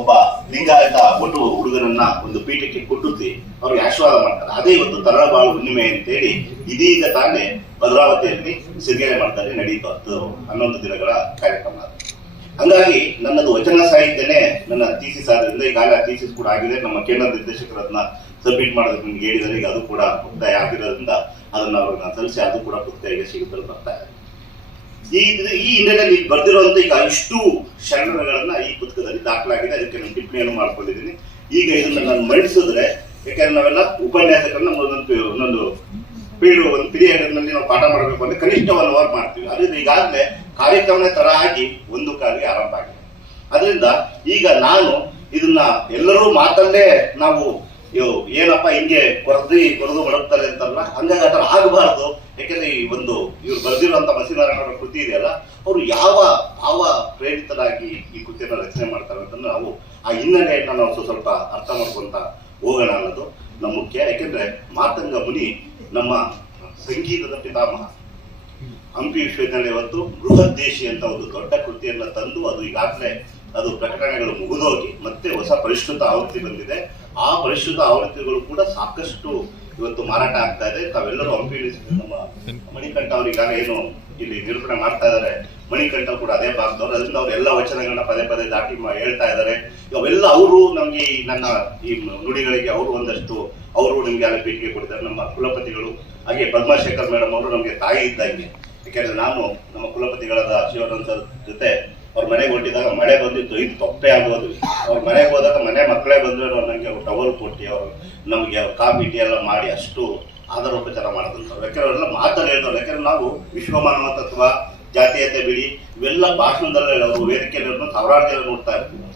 ಒಬ್ಬ ಲಿಂಗಾಯತ ಒಟ್ಟು ಹುಡುಗನನ್ನ ಒಂದು ಪೀಠಕ್ಕೆ ಕುಟ್ಟುತ್ತಿ ಅವ್ರಿಗೆ ಆಶೀರ್ವಾದ ಮಾಡ್ತಾರೆ. ಅದೇ ಇವತ್ತು ತರಳಬಾಳು ಹುಣ್ಣಿಮೆ ಅಂತೇಳಿ ಇದೀಗ ತಾನೇ ಭದ್ರಾವತಿಯಲ್ಲಿ ಸಿರಿಗೆರೆ ಮಾಡ್ತಾರೆ ನಡೀತು 11 ದಿನಗಳ ಕಾರ್ಯಕ್ರಮ. ಹಂಗಾಗಿ ನನ್ನದು ವಚನ ಸಾಹಿತ್ಯನೇ ನನ್ನ ಥೀಸಿಸ್ ಆದ್ರಿಂದ ಈಗಾಗಲೇ ಥೀಸಿಸ್ ಕೂಡ ಆಗಿದೆ. ನಮ್ಮ ಕೇಂದ್ರ ನಿರ್ದೇಶಕರು ಅದನ್ನ ಸಬ್ಮಿಟ್ ಮಾಡೋದಕ್ಕೆ ನಿಮ್ಗೆ ಹೇಳಿದರೆ ಈಗ ಅದು ಕೂಡ ಮುಕ್ತಾಯ ಆಗಿರೋದ್ರಿಂದ ಅದನ್ನ ಅವ್ರನ್ನ ಸಲ್ಲಿಸಿ ಅದು ಕೂಡ ಮುಕ್ತಾಯ ಸಿಗುತ್ತಲು ಬರ್ತಾ ಇದೆ. ಈ ಹಿನ್ನೆಲೆಯಲ್ಲಿ ಬರ್ದಿರುವಂತ ಈಗ ಇಷ್ಟು ಶರಣಗಳನ್ನ ಈ ಪುಸ್ತಕದಲ್ಲಿ ದಾಖಲಾಗಿದೆ. ಅದಕ್ಕೆ ನಾನು ಟಿಪ್ಪಣಿಯನ್ನು ಮಾಡ್ಕೊಂಡಿದ್ದೀನಿ. ಈಗ ಇದನ್ನ ನಾನು ಮಂಡಿಸಿದ್ರೆ, ಯಾಕಂದ್ರೆ ನಾವೆಲ್ಲ ಉಪನ್ಯಾಸಕರನ್ನ ಒಂದೊಂದು ಪೀರಿಯಡ್ ನಲ್ಲಿ ನಾವು ಪಾಠ ಮಾಡಬೇಕು ಅಂದ್ರೆ ಕನಿಷ್ಠ 1 ಅವರ್ ಮಾಡ್ತೀವಿ. ಅದರಿಂದ ಈಗಾಗಲೇ ಕಾರ್ಯಕ್ರಮ ತರ ಆಗಿ 1 ಕಾರ್ಯ ಆರಂಭ ಆಗಿದೆ. ಅದರಿಂದ ಈಗ ನಾನು ಇದನ್ನ ಎಲ್ಲರೂ ಮಾತಲ್ಲೇ ನಾವು ಏನಪ್ಪಾ ಹಿಂಗೆ ಕೊರದು ಮಡಗ್ತಾರೆ ಅಂತಲ್ಲ, ಹಂಗಾಗಿ ಆತರ ಆಗಬಾರದು. ಯಾಕಂದ್ರೆ ಈ ಒಂದು ಇವ್ರು ಬರೆದಿರುವಂತ ಮಸಿನಾರಾಯಣ ಕೃತಿ ಇದೆಯಲ್ಲ, ಅವರು ಯಾವ ಪ್ರೇರಿತರಾಗಿ ಈ ಕೃತಿಯನ್ನ ರಚನೆ ಮಾಡ್ತಾರೆ ಅಂತ ನಾವು ಆ ಹಿನ್ನೆಲೆಯನ್ನ ನಾವು ಸ್ವಲ್ಪ ಅರ್ಥ ಮಾಡ್ಕೊಂತ ಹೋಗೋಣ ಅನ್ನೋದು ನಮ್ಮ ಮುಖ್ಯ. ಯಾಕೆಂದ್ರೆ ಮಾತಂಗ ಮುನಿ ನಮ್ಮ ಸಂಗೀತದ ಪಿತಾಮಹ. ಹಂಪಿ ವಿಶ್ವವಿದ್ಯಾಲಯ ಇವತ್ತು ಬೃಹದ್ದೇಶಿ ಅಂತ ಒಂದು ದೊಡ್ಡ ಕೃತಿಯನ್ನ ತಂದು ಅದು ಈಗಾಗಲೇ ಅದು ಪ್ರಕಟಣೆಗಳು ಮುಗಿದೋಗಿ ಮತ್ತೆ ಹೊಸ ಪರಿಷ್ಕೃತ ಆವೃತ್ತಿ ಬಂದಿದೆ. ಆ ಪರಿಷ್ಕೃತ ಆವೃತ್ತಿಗಳು ಕೂಡ ಸಾಕಷ್ಟು ಇವತ್ತು ಮಾರಾಟ ಆಗ್ತಾ ಇದೆ. ತಾವೆಲ್ಲರೂ ಹಂಪಿ ನಮ್ಮ ಮಣಿಕಂಠ ಅವ್ರಿಗಾಗ ಏನು ಇಲ್ಲಿ ನಿರೂಪಣೆ ಮಾಡ್ತಾ ಇದ್ದಾರೆ, ಮಣಿಕಂಠ ಕೂಡ ಅದೇ ಭಾಗದವ್ರು. ಅದರಿಂದ ಅವ್ರು ಎಲ್ಲ ವಚನಗಳನ್ನ ಪದೇ ದಾಟಿ ಹೇಳ್ತಾ ಇದ್ದಾರೆ. ಅವೆಲ್ಲ ಅವರು ನಮ್ಗೆ ನನ್ನ ಈ ನುಡಿಗಳಿಗೆ ಅವರು ಒಂದಷ್ಟು ಅವರು ನಿಮ್ಗೆ ಎಲ್ಲ ಪೀಠಿಗೆ ಕೊಟ್ಟಿದ್ದಾರೆ. ನಮ್ಮ ಕುಲಪತಿಗಳು ಹಾಗೆ ಪದ್ಮಶೇಖರ್ ಮೇಡಮ್ ಅವರು ನಮ್ಗೆ ತಾಯಿ ಇದ್ದಂಗೆ. ಯಾಕೆಂದ್ರೆ ನಾನು ನಮ್ಮ ಕುಲಪತಿಗಳಾದ ಶಿವಾನಂದ ಸರ್ ಜೊತೆ ಅವ್ರ ಮನೆಗೆ ಹೊಂಟಿದಾಗ ಮಳೆ ಬಂದಿತ್ತು, ಇದು ತೊಪ್ಪೆ ಆಗೋದು. ಅವ್ರ ಮನೆಗೆ ಹೋದಾಗ ಮನೆ ಮಕ್ಕಳೇ ಬಂದ್ರೆ ನನಗೆ ಅವ್ರು ಟವಲ್ ಕೊಟ್ಟು ಅವರು ನಮಗೆ ಕಾಫಿ ಟೀ ಎಲ್ಲ ಮಾಡಿ ಅಷ್ಟು ಆಧಾರೋಪಚಾರ ಮಾಡಿದಂಥವ್ರು. ಯಾಕಂದ್ರೆ ಅವರೆಲ್ಲ ಮಾತಲ್ಲಿ ಹೇಳ್ದವ್ರು. ಯಾಕಂದ್ರೆ ನಾವು ವಿಶ್ವಮಾನವ ತತ್ವ, ಜಾತೀಯತೆ ಬಿಡಿ ಇವೆಲ್ಲ ಭಾಷಣದಲ್ಲೇ ಅವರು ವೇದಿಕೆಯಲ್ಲಿ ಸಾವಿರಾರು ಜನ ನೋಡ್ತಾ ಇರ್ತೀವಿ.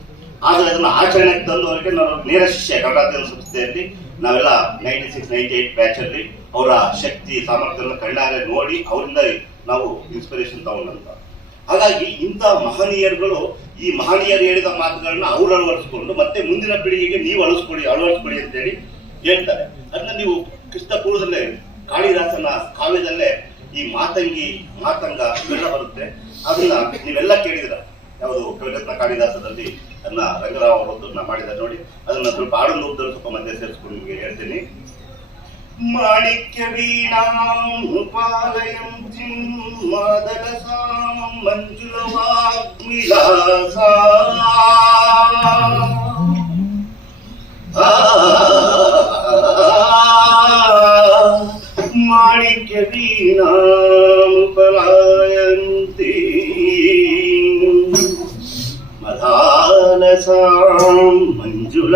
ಆದ್ರೆ ಅದನ್ನ ಆಚರಣೆಗೆ ತಂದವರಿಗೆ ನಾವು ನೇರ ಶಿಷ್ಯ ಕನ್ನಡ ಸಂಸ್ಥೆಯಲ್ಲಿ ನಾವೆಲ್ಲ 96-98 ಬ್ಯಾಚ್ ಅಲ್ಲಿ ಅವರ ಶಕ್ತಿ ಸಾಮರ್ಥ್ಯವನ್ನು ಕಣ್ಣಾರೆ ನೋಡಿ ಅವರಿಂದ ನಾವು ಇನ್ಸ್ಪಿರೇಷನ್ ತಗೊಂಡಂತ. ಹಾಗಾಗಿ ಇಂಥ ಮಹನೀಯರುಗಳು ಈ ಮಹನೀಯರು ಹೇಳಿದ ಮಾತುಗಳನ್ನ ಅವ್ರು ಅಳವಡಿಸ್ಕೊಂಡು ಮತ್ತೆ ಮುಂದಿನ ಪೀಳಿಗೆಗೆ ನೀವು ಅಳವಡಿಸ್ಕೊಳ್ಳಿ ಅಂತ ಹೇಳಿ ಹೇಳ್ತಾರೆ. ಅದನ್ನ ನೀವು ಕೃಷ್ಣ ಪೂರ್ವದಲ್ಲೇ ಕಾಳಿದಾಸನ ಕಾವ್ಯದಲ್ಲೇ ಈ ಮಾತಂಗ ಇವೆಲ್ಲ ಬರುತ್ತೆ. ಅದನ್ನ ನೀವೆಲ್ಲ ಕೇಳಿದಿರ. ಯಾವುದು ಕವಿರತ್ನ ಕಾಳಿದಾಸದಲ್ಲಿ ಅದನ್ನ ರಂಗರಾವ್ ಅವರನ್ನ ಮಾಡಿದ್ದಾರೆ ನೋಡಿ. ಅದನ್ನ ಸ್ವಲ್ಪ ಆಡು ರೂಪದಲ್ಲಿ ಸ್ವಲ್ಪ ಮಧ್ಯೆ ಸೇರಿಸ್ಕೊಂಡು ನಿಮಗೆ ಹೇಳ್ತೀನಿ. ಮಾಣಿಕ್ಯ ವೀಣಾಪಾಲಯಂ ಚಿನ್ಮಾದರಸಾಂ ಮಂಜುಳವಾಗ್ವಿಲಾಸ ಮಾಣಿಕ್ಯ ವೀಣಾಪಾಲಯಂ ಮಂಜುಳವಾಗ್ವಿಲಾಸ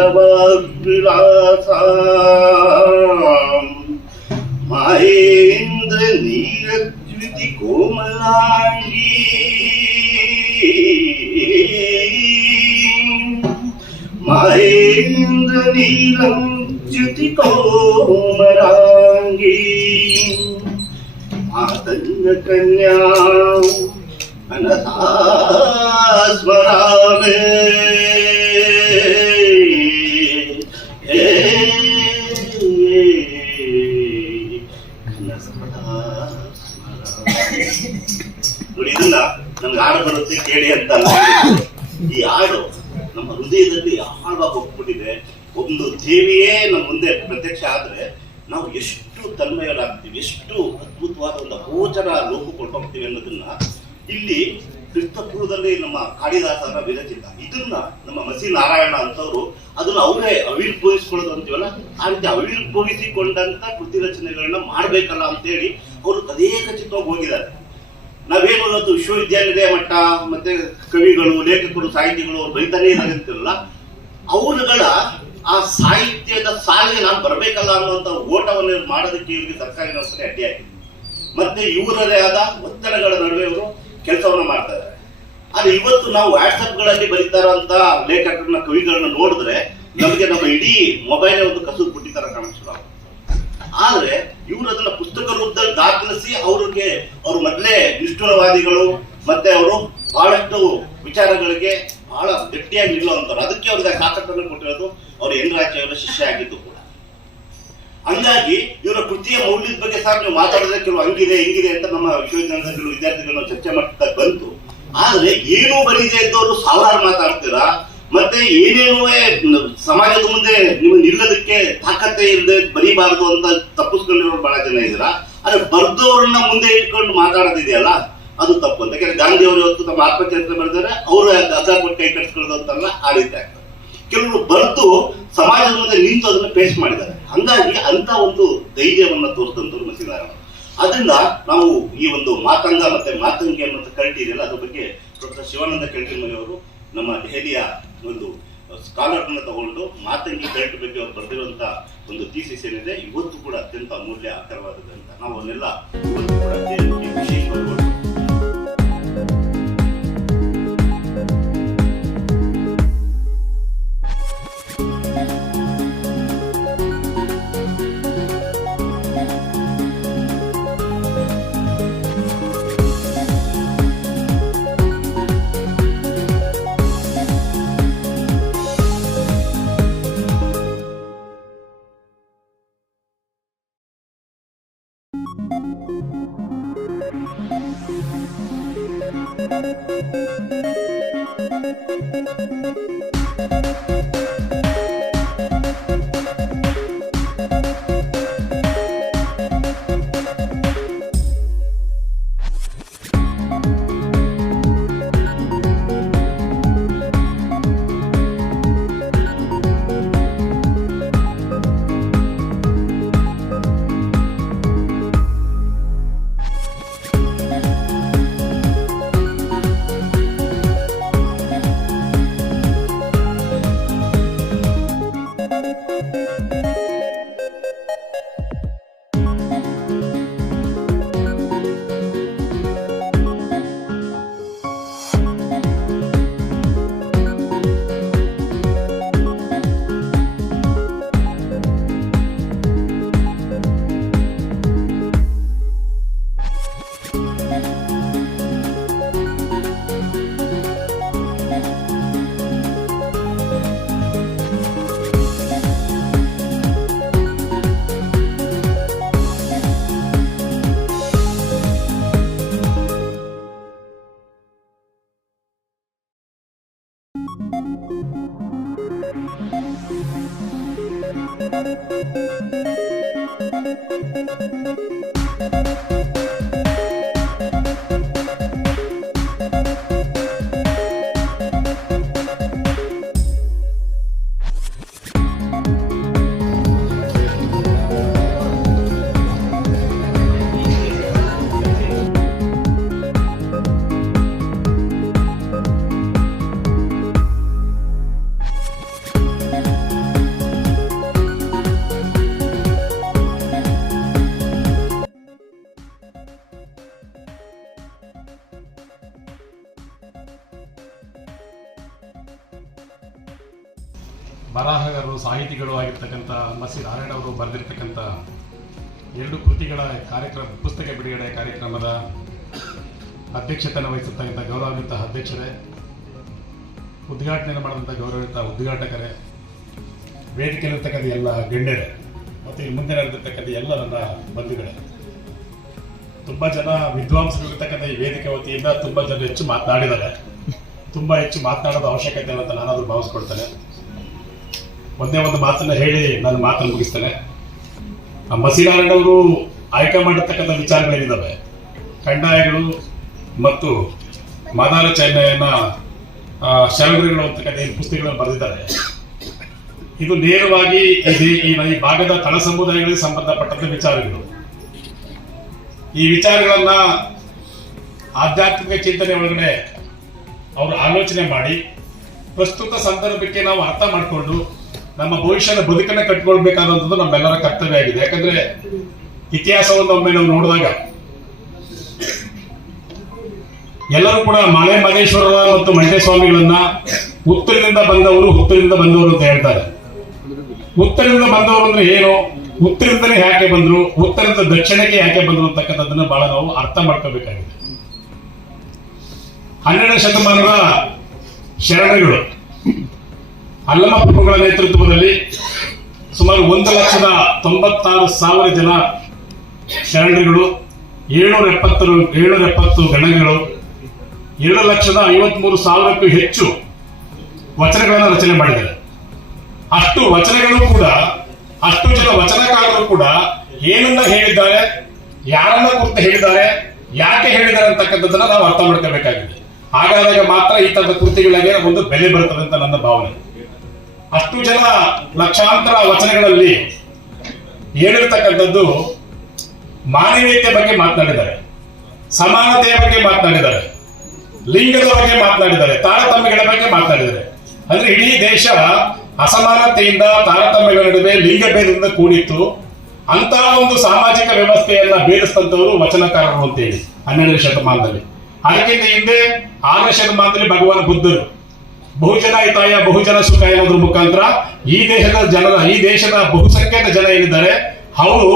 ಮಾಯೇಂದ್ರ ನೀರಜ್ಯುತಿ ಕೋಮಲಾಂಗಿ ಮಾಯೇಂದ್ರ ನೀರಜ್ಯುತಿ ಕೋಮಲಾಂಗಿ ಮಾತಂಗ ಕನ್ಯಾ ಅನಥಾ ಸ್ಮರಾಮೇ ನೋಡಿ, ಇದನ್ನ ನಮ್ಗೆ ಹಾಡು ಬರುತ್ತೆ ಕೇಳಿ ಅಂತ ಅಲ್ಲ. ಈ ಹಾಡು ನಮ್ಮ ಹೃದಯದಲ್ಲಿ ಆಳವಾಗಿ ಹೋಗ್ಬಿಟ್ಟಿದೆ. ಒಂದು ದೇವಿಯೇ ನಮ್ಮ ಮುಂದೆ ಪ್ರತ್ಯಕ್ಷ ಆದ್ರೆ ನಾವು ಎಷ್ಟು ತನ್ಮಯರಾಗ್ತೀವಿ, ಎಷ್ಟು ಅದ್ಭುತವಾದ ಒಂದು ಗೋಚರ ಲೋಕಕ್ಕೆ ಹೊರಟೋಗ್ತೀವಿ ಅನ್ನೋದನ್ನ ಇಲ್ಲಿ ಕ್ರಿಸ್ತಪೂರ್ವದಲ್ಲಿ ನಮ್ಮ ಕಾಳಿದಾಸರ ವಿರಚಿತ. ಇದನ್ನ ನಮ್ಮ ಮಸಿ ನಾರಾಯಣ ಅಂತವ್ರು ಅದನ್ನ ಅವರೇ ಅವಿರ್ಭವಿಸ್ಕೊಳ್ಳೋದು ಅಂತೀವಲ್ಲ, ಆ ರೀತಿ ಅವಿರ್ಭವಿಸಿಕೊಂಡಂತ ಕೃತಿ ರಚನೆಗಳನ್ನ ಮಾಡ್ಬೇಕಲ್ಲ ಅಂತೇಳಿ ಅವರು ಅದೇ ಖಚಿತವಾಗಿ ಹೋಗಿದ್ದಾರೆ. ನಾವೇನು ಇವತ್ತು ವಿಶ್ವವಿದ್ಯಾನಿಲಯ ಮಟ್ಟ ಮತ್ತೆ ಕವಿಗಳು, ಲೇಖಕರು, ಸಾಹಿತಿಗಳು ಅವ್ರು ಬೈತಾನೆ ಇದ್ದಾರೆ ಅಂತಿರಲ್ಲ, ಅವರುಗಳ ಆ ಸಾಹಿತ್ಯದ ಸಾಲಿಗೆ ನಾನು ಬರಬೇಕಲ್ಲ ಅನ್ನುವಂತ ಓಟವನ್ನು ಮಾಡೋದಕ್ಕೆ ಇವರಿಗೆ ಸರ್ಕಾರಿ ನೌಕರಿ ಅಡ್ಡಿಯಾಗಿದೆ. ಮತ್ತೆ ಇವರದೇ ಆದ ಒತ್ತಡಗಳ ನಡುವೆ ಅವರು ಕೆಲಸವನ್ನ ಮಾಡ್ತಾ ಇದ್ದಾರೆ. ಆದ್ರೆ ಇವತ್ತು ನಾವು ವಾಟ್ಸಪ್ಗಳಲ್ಲಿ ಬರೀತಾರಂತ ಲೇಖಕರನ್ನ, ಕವಿಗಳನ್ನ ನೋಡಿದ್ರೆ ನಮಗೆ ನಮ್ಮ ಇಡೀ ಮೊಬೈಲ್ ಒಂದು ಕಸೂರು ಬುಟ್ಟಿ ತರ ಕಾಣಿಸ್ತಾರೆ. ಆದ್ರೆ ಇವರು ಅದನ್ನ ಪುಸ್ತಕ ರೂಪದಲ್ಲಿ ದಾಖಲಿಸಿ ಅವ್ರು ಮೊದಲೇ ನಿಷ್ಠುರವಾದಿಗಳು, ಮತ್ತೆ ಅವರು ಬಹಳಷ್ಟು ವಿಚಾರಗಳಿಗೆ ಬಹಳ ಗಟ್ಟಿಯಾಗಿ ನಿಲ್ಲುವಂತವ್ರು. ಅದಕ್ಕೆ ಅವ್ರಿಗೆ ತಾಕತ್ತನ್ನು ಕೊಟ್ಟಿರೋದು ಅವರು ಎನ್ರಾಚಿಯವರ ಶಿಷ್ಯ ಆಗಿದ್ದು ಕೂಡ. ಹಂಗಾಗಿ ಇವರ ಕೃತಿಯ ಮೌಲ್ಯದ ಬಗ್ಗೆ ಸಹ ನೀವು ಮಾತಾಡಿದ್ರೆ ಕೆಲವು ಹಂಗಿದೆ ಹಿಂಗಿದೆ ಅಂತ ನಮ್ಮ ವಿಶ್ವವಿದ್ಯಾಲಯದ ಕೆಲವು ವಿದ್ಯಾರ್ಥಿಗಳನ್ನ ಚರ್ಚೆ ಮಾಡ್ತಾ ಬಂತು. ಆದ್ರೆ ಏನೂ ಬರೀದೆ ಇದ್ದವರು ಸಾವಿರಾರು ಮಾತಾಡ್ತೀರಾ, ಮತ್ತೆ ಏನೇನೋ ಸಮಾಜದ ಮುಂದೆ ನೀವು ನಿಲ್ಲೋದಕ್ಕೆ ತಾಕತ್ತೆ ಇಲ್ಲದೆ ಬರೀಬಾರದು ಅಂತ ತಪ್ಪಿಸ್ಕೊಂಡಿರೋರು ಬಹಳ ಜನ ಇದ್ದೀರಾ. ಆದ್ರೆ ಬರ್ದವ್ರನ್ನ ಮುಂದೆ ಇಟ್ಕೊಂಡು ಮಾತಾಡೋದಿದೆಯಲ್ಲ, ಅದು ತಪ್ಪು ಅಂತ. ಯಾಕಂದ್ರೆ ಗಾಂಧಿ ಅವರು ಇವತ್ತು ತಮ್ಮ ಆತ್ಮಚರಿತ್ರೆ ಬರೆದರೆ ಅವರು ಅದಾರ್ಪಟ್ಟು ಕೈ ಕಟ್ಸ್ಕೊಳ್ಳೋದು ಅಂತೆಲ್ಲ ಆ ರೀತಿ ಆಗ್ತದೆ. ಕೆಲವರು ಬರೆದು ಸಮಾಜದ ಮುಂದೆ ನಿಂತು ಅದನ್ನ ಪೇಸ್ಟ್ ಮಾಡಿದ್ದಾರೆ. ಹಂಗಾಗಿ ಅಂತ ಒಂದು ಧೈರ್ಯವನ್ನ ತೋರಿಸಿದಂತವ್ರು ಮಸಿದಾರ. ಅದರಿಂದ ನಾವು ಈ ಒಂದು ಮಾತಂಗ ಮತ್ತೆ ಮಾತಂಗಿ ಅನ್ನುವಂಥ ಕಲ್ಟಿ ಇದೆಯಲ್ಲ, ಅದ್ರ ಬಗ್ಗೆ ಪ್ರೊಫೆಸರ್ ಶಿವಾನಂದ ಕೆಳಗಿಮನಿ ಅವರು ನಮ್ಮ ದೆಹಲಿಯ ಒಂದು ಸ್ಕಾಲರ್ನ ತಗೊಂಡು ಮಾತಂಗಿ ಕಲ್ಟ್ ಬಗ್ಗೆ ಅವ್ರು ಬರೆದಿರುವಂತ ಒಂದು ಥೀಸಿಸ್ ಏನಿದೆ ಇವತ್ತು ಕೂಡ ಅತ್ಯಂತ ಅಮೂಲ್ಯಕರವಾದದ್ದು ಅಂತ ನಾವು ಅವನ್ನೆಲ್ಲ ಇವತ್ತು ಕೂಡ ವಿಶೇಷವಾಗಿ ಬರಹಗಾರರು ಸಾಹಿತಿಗಳು ಆಗಿರ್ತಕ್ಕಂಥ ಮಸಿ ನಾರಾಯಣ ಅವರು ಬರೆದಿರ್ತಕ್ಕಂಥ 2 ಕೃತಿಗಳ ಪುಸ್ತಕ ಬಿಡುಗಡೆ ಕಾರ್ಯಕ್ರಮದ ಅಧ್ಯಕ್ಷತೆಯನ್ನು ವಹಿಸಿರ್ತಕ್ಕಂಥ ಗೌರವಾನ್ವಿತ ಅಧ್ಯಕ್ಷರೇ, ಉದ್ಘಾಟನೆ ಮಾಡಿದಂಥ ಗೌರವಾನ್ವಿತ ಉದ್ಘಾಟಕರೇ, ವೇದಿಕೆಯಲ್ಲಿರ್ತಕ್ಕಂಥ ಎಲ್ಲ ಗಣ್ಯರೇ ಮತ್ತು ಈ ಮುಂದೆ ನಡೆದಿರ್ತಕ್ಕಂಥ ಎಲ್ಲ ನನ್ನ ಬಂಧುಗಳೇ, ತುಂಬ ಜನ ವಿದ್ವಾಂಸರಿರ್ತಕ್ಕಂಥ ಈ ವೇದಿಕೆ ವತಿಯಿಂದ ತುಂಬ ಜನ ಹೆಚ್ಚು ಮಾತನಾಡಿದ್ದಾರೆ. ತುಂಬ ಹೆಚ್ಚು ಮಾತನಾಡೋದು ಅವಶ್ಯಕತೆ ಇಲ್ಲ ಅಂತ ನಾನಾದರೂ ಭಾವಿಸ್ಕೊಳ್ತೇನೆ. ಒಂದೇ ಒಂದು ಮಾತನ್ನು ಹೇಳಿ ನಾನು ಮಾತನ್ನು ಮುಗಿಸ್ತೇನೆ. ಮಸಿನಾರಾಯಣ ಅವರು ಆಯ್ಕೆ ಮಾಡಿರ್ತಕ್ಕಂಥ ವಿಚಾರಗಳೇನಿದ್ದಾವೆ, ಕಂದಾಯಗಳು ಮತ್ತು ಮಾದಾರ ಚೆನ್ನಯ್ಯನ ಶರಣರುಗಳು ಅಂತಕ್ಕಂಥ ಈ ಪುಸ್ತಕಗಳನ್ನು ಬರೆದಿದ್ದಾರೆ. ಇದು ನೇರವಾಗಿ ಈ ಭಾಗದ ತಳ ಸಮುದಾಯಗಳಿಗೆ ಸಂಬಂಧಪಟ್ಟಂತ ವಿಚಾರಗಳು. ಈ ವಿಚಾರಗಳನ್ನ ಆಧ್ಯಾತ್ಮಿಕ ಚಿಂತನೆ ಒಳಗಡೆ ಅವರು ಆಲೋಚನೆ ಮಾಡಿ ಪ್ರಸ್ತುತ ಸಂದರ್ಭಕ್ಕೆ ನಾವು ಅರ್ಥ ಮಾಡಿಕೊಂಡು ನಮ್ಮ ಭವಿಷ್ಯದ ಬದುಕನ್ನು ಕಟ್ಕೊಳ್ಬೇಕಾದಂಥದ್ದು ನಮ್ಮೆಲ್ಲರ ಕರ್ತವ್ಯ ಆಗಿದೆ. ಯಾಕಂದ್ರೆ ಇತಿಹಾಸವನ್ನು ಒಮ್ಮೆ ನಾವು ನೋಡಿದಾಗ ಎಲ್ಲರೂ ಕೂಡ ಮಾಳೆ ಮಹದೇಶ್ವರ ಮತ್ತು ಮಂಡ್ಯ ಸ್ವಾಮಿಗಳನ್ನ ಉತ್ತರದಿಂದ ಬಂದವರು ಅಂತ ಹೇಳ್ತಾರೆ. ಉತ್ತರದಿಂದ ಬಂದವರು ಅಂದ್ರೆ ಏನು, ಉತ್ತರದಿಂದಲೇ ಯಾಕೆ ಬಂದ್ರು, ಉತ್ತರದ ದಕ್ಷಿಣಕ್ಕೆ ಯಾಕೆ ಬಂದ್ರು ಅಂತಕ್ಕಂಥದ್ದನ್ನ ಬಹಳ ನಾವು ಅರ್ಥ ಮಾಡ್ಕೋಬೇಕಾಗಿದೆ. 12ನೇ ಶತಮಾನದ ಶರಣರುಗಳು ಅಲ್ಲಮ ಪ್ರಭುಗಳ ನೇತೃತ್ವದಲ್ಲಿ ಸುಮಾರು 1,96,000 ಜನ ಶರಣರುಗಳು, 770 ಗಣಗಳು, 7,53,000ಕ್ಕೂ ಹೆಚ್ಚು ವಚನಗಳನ್ನು ರಚನೆ ಮಾಡಿದ್ದಾರೆ. ಅಷ್ಟು ವಚನಗಳು ಕೂಡ, ಅಷ್ಟು ಜನ ವಚನಕಾರರು ಕೂಡ ಏನನ್ನ ಹೇಳಿದ್ದಾರೆ, ಯಾರನ್ನ ಕುರಿತು ಹೇಳಿದ್ದಾರೆ, ಯಾಕೆ ಹೇಳಿದ್ದಾರೆ ಅಂತಕ್ಕಂಥದ್ದನ್ನ ನಾವು ಅರ್ಥ ಮಾಡ್ಕೋಬೇಕಾಗಿದೆ. ಹಾಗಾದಾಗ ಮಾತ್ರ ಈ ತರದ ಕೃತಿಗಳಿಗೆ ಒಂದು ಬೆಲೆ ಬರುತ್ತದೆ ಅಂತ ನನ್ನ ಭಾವನೆ. ಅಷ್ಟು ಜನ ಲಕ್ಷಾಂತರ ವಚನಗಳಲ್ಲಿ ಹೇಳಿರ್ತಕ್ಕಂಥದ್ದು ಮಾನವೀಯತೆ ಬಗ್ಗೆ ಮಾತನಾಡಿದ್ದಾರೆ, ಸಮಾನತೆಯ ಬಗ್ಗೆ ಮಾತನಾಡಿದ್ದಾರೆ, ಲಿಂಗದ ಬಗ್ಗೆ ಮಾತನಾಡಿದ್ದಾರೆ, ತಾರತಮ್ಯಗಳ ಬಗ್ಗೆ ಮಾತನಾಡಿದ್ದಾರೆ. ಅಂದ್ರೆ ಇಡೀ ದೇಶ ಅಸಮಾನತೆಯಿಂದ, ತಾರತಮ್ಯಗಳ ನಡುವೆ ಲಿಂಗ ಭೇದದಿಂದ ಕೂಡಿತ್ತು. ಅಂತ ಒಂದು ಸಾಮಾಜಿಕ ವ್ಯವಸ್ಥೆಯನ್ನ ಭೇದಿಸಿದಂತವರು ವಚನಕಾರರು ಅಂತೇಳಿ 12ನೇ ಶತಮಾನದಲ್ಲಿ. ಅದಕ್ಕಿಂತ ಹಿಂದೆ 6ನೇ ಶತಮಾನದಲ್ಲಿ ಭಗವಾನ್ ಬುದ್ಧರು ಬಹುಜನ ಹಿತಾಯ ಬಹುಜನ ಸುಖ ಅನ್ನೋದ್ರ ಮುಖಾಂತರ ಈ ದೇಶದ ಬಹುಸಂಖ್ಯಾತ ಜನ ಏನಿದ್ದಾರೆ ಅವರು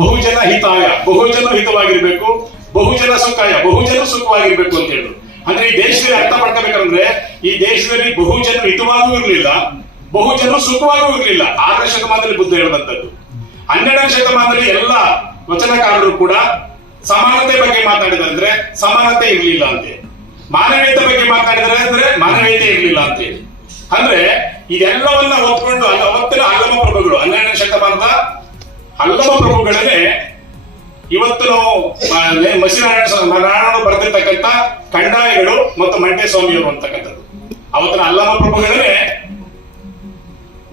ಬಹುಜನ ಹಿತಾಯ, ಬಹುಜನ ಹಿತವಾಗಿರ್ಬೇಕು, ಬಹುಜನ ಸುಖಾಯ, ಬಹುಜನ ಸುಖವಾಗಿರ್ಬೇಕು ಅಂತ ಹೇಳಿದ್ರು. ಅಂದ್ರೆ ಈ ದೇಶದಲ್ಲಿ ಅರ್ಥ ಮಾಡ್ಕೋಬೇಕಂದ್ರೆ ಈ ದೇಶದಲ್ಲಿ ಬಹುಜನರು ಹಿತವಾಗೂ ಇರಲಿಲ್ಲ, ಬಹುಜನರು ಸುಖವಾಗೂ ಇರಲಿಲ್ಲ. 6ನೇ ಶತಮಾನದಲ್ಲಿ ಬುದ್ಧ ಹೇಳಿದಂಥದ್ದು. 12ನೇ ಶತಮಾನದಲ್ಲಿ ಎಲ್ಲ ವಚನಕಾರರು ಕೂಡ ಸಮಾನತೆ ಬಗ್ಗೆ ಮಾತಾಡಿದ್ರೆ ಅಂದ್ರೆ ಸಮಾನತೆ ಇರಲಿಲ್ಲ ಅಂತೇಳಿ, ಮಾನವೀಯತೆ ಬಗ್ಗೆ ಮಾತಾಡಿದರೆ ಅಂದ್ರೆ ಮಾನವೀಯತೆ ಇರಲಿಲ್ಲ ಅಂತೇಳಿ. ಅಂದ್ರೆ ಇದೆಲ್ಲವನ್ನ ಒತ್ಕೊಂಡು ಅವತ್ತಿನ ಅಲ್ಲಮ ಪ್ರಭುಗಳು, 12ನೇ ಶತಮಾನದ ಅಲ್ಲಮ ಪ್ರಭುಗಳನ್ನೇ ಇವತ್ತು ನಾವು ಮಸಿನಾರಾಯಣ ಬರೆದಿರ್ತಕ್ಕಂಥ ಕಂದಾಯಗಳು ಮತ್ತು ಮಂಡ್ಯ ಸ್ವಾಮಿಯವರು ಅಂತಕ್ಕಂಥದ್ದು. ಅವತ್ತಿನ ಅಲ್ಲಮ ಪ್ರಭುಗಳನ್ನೇ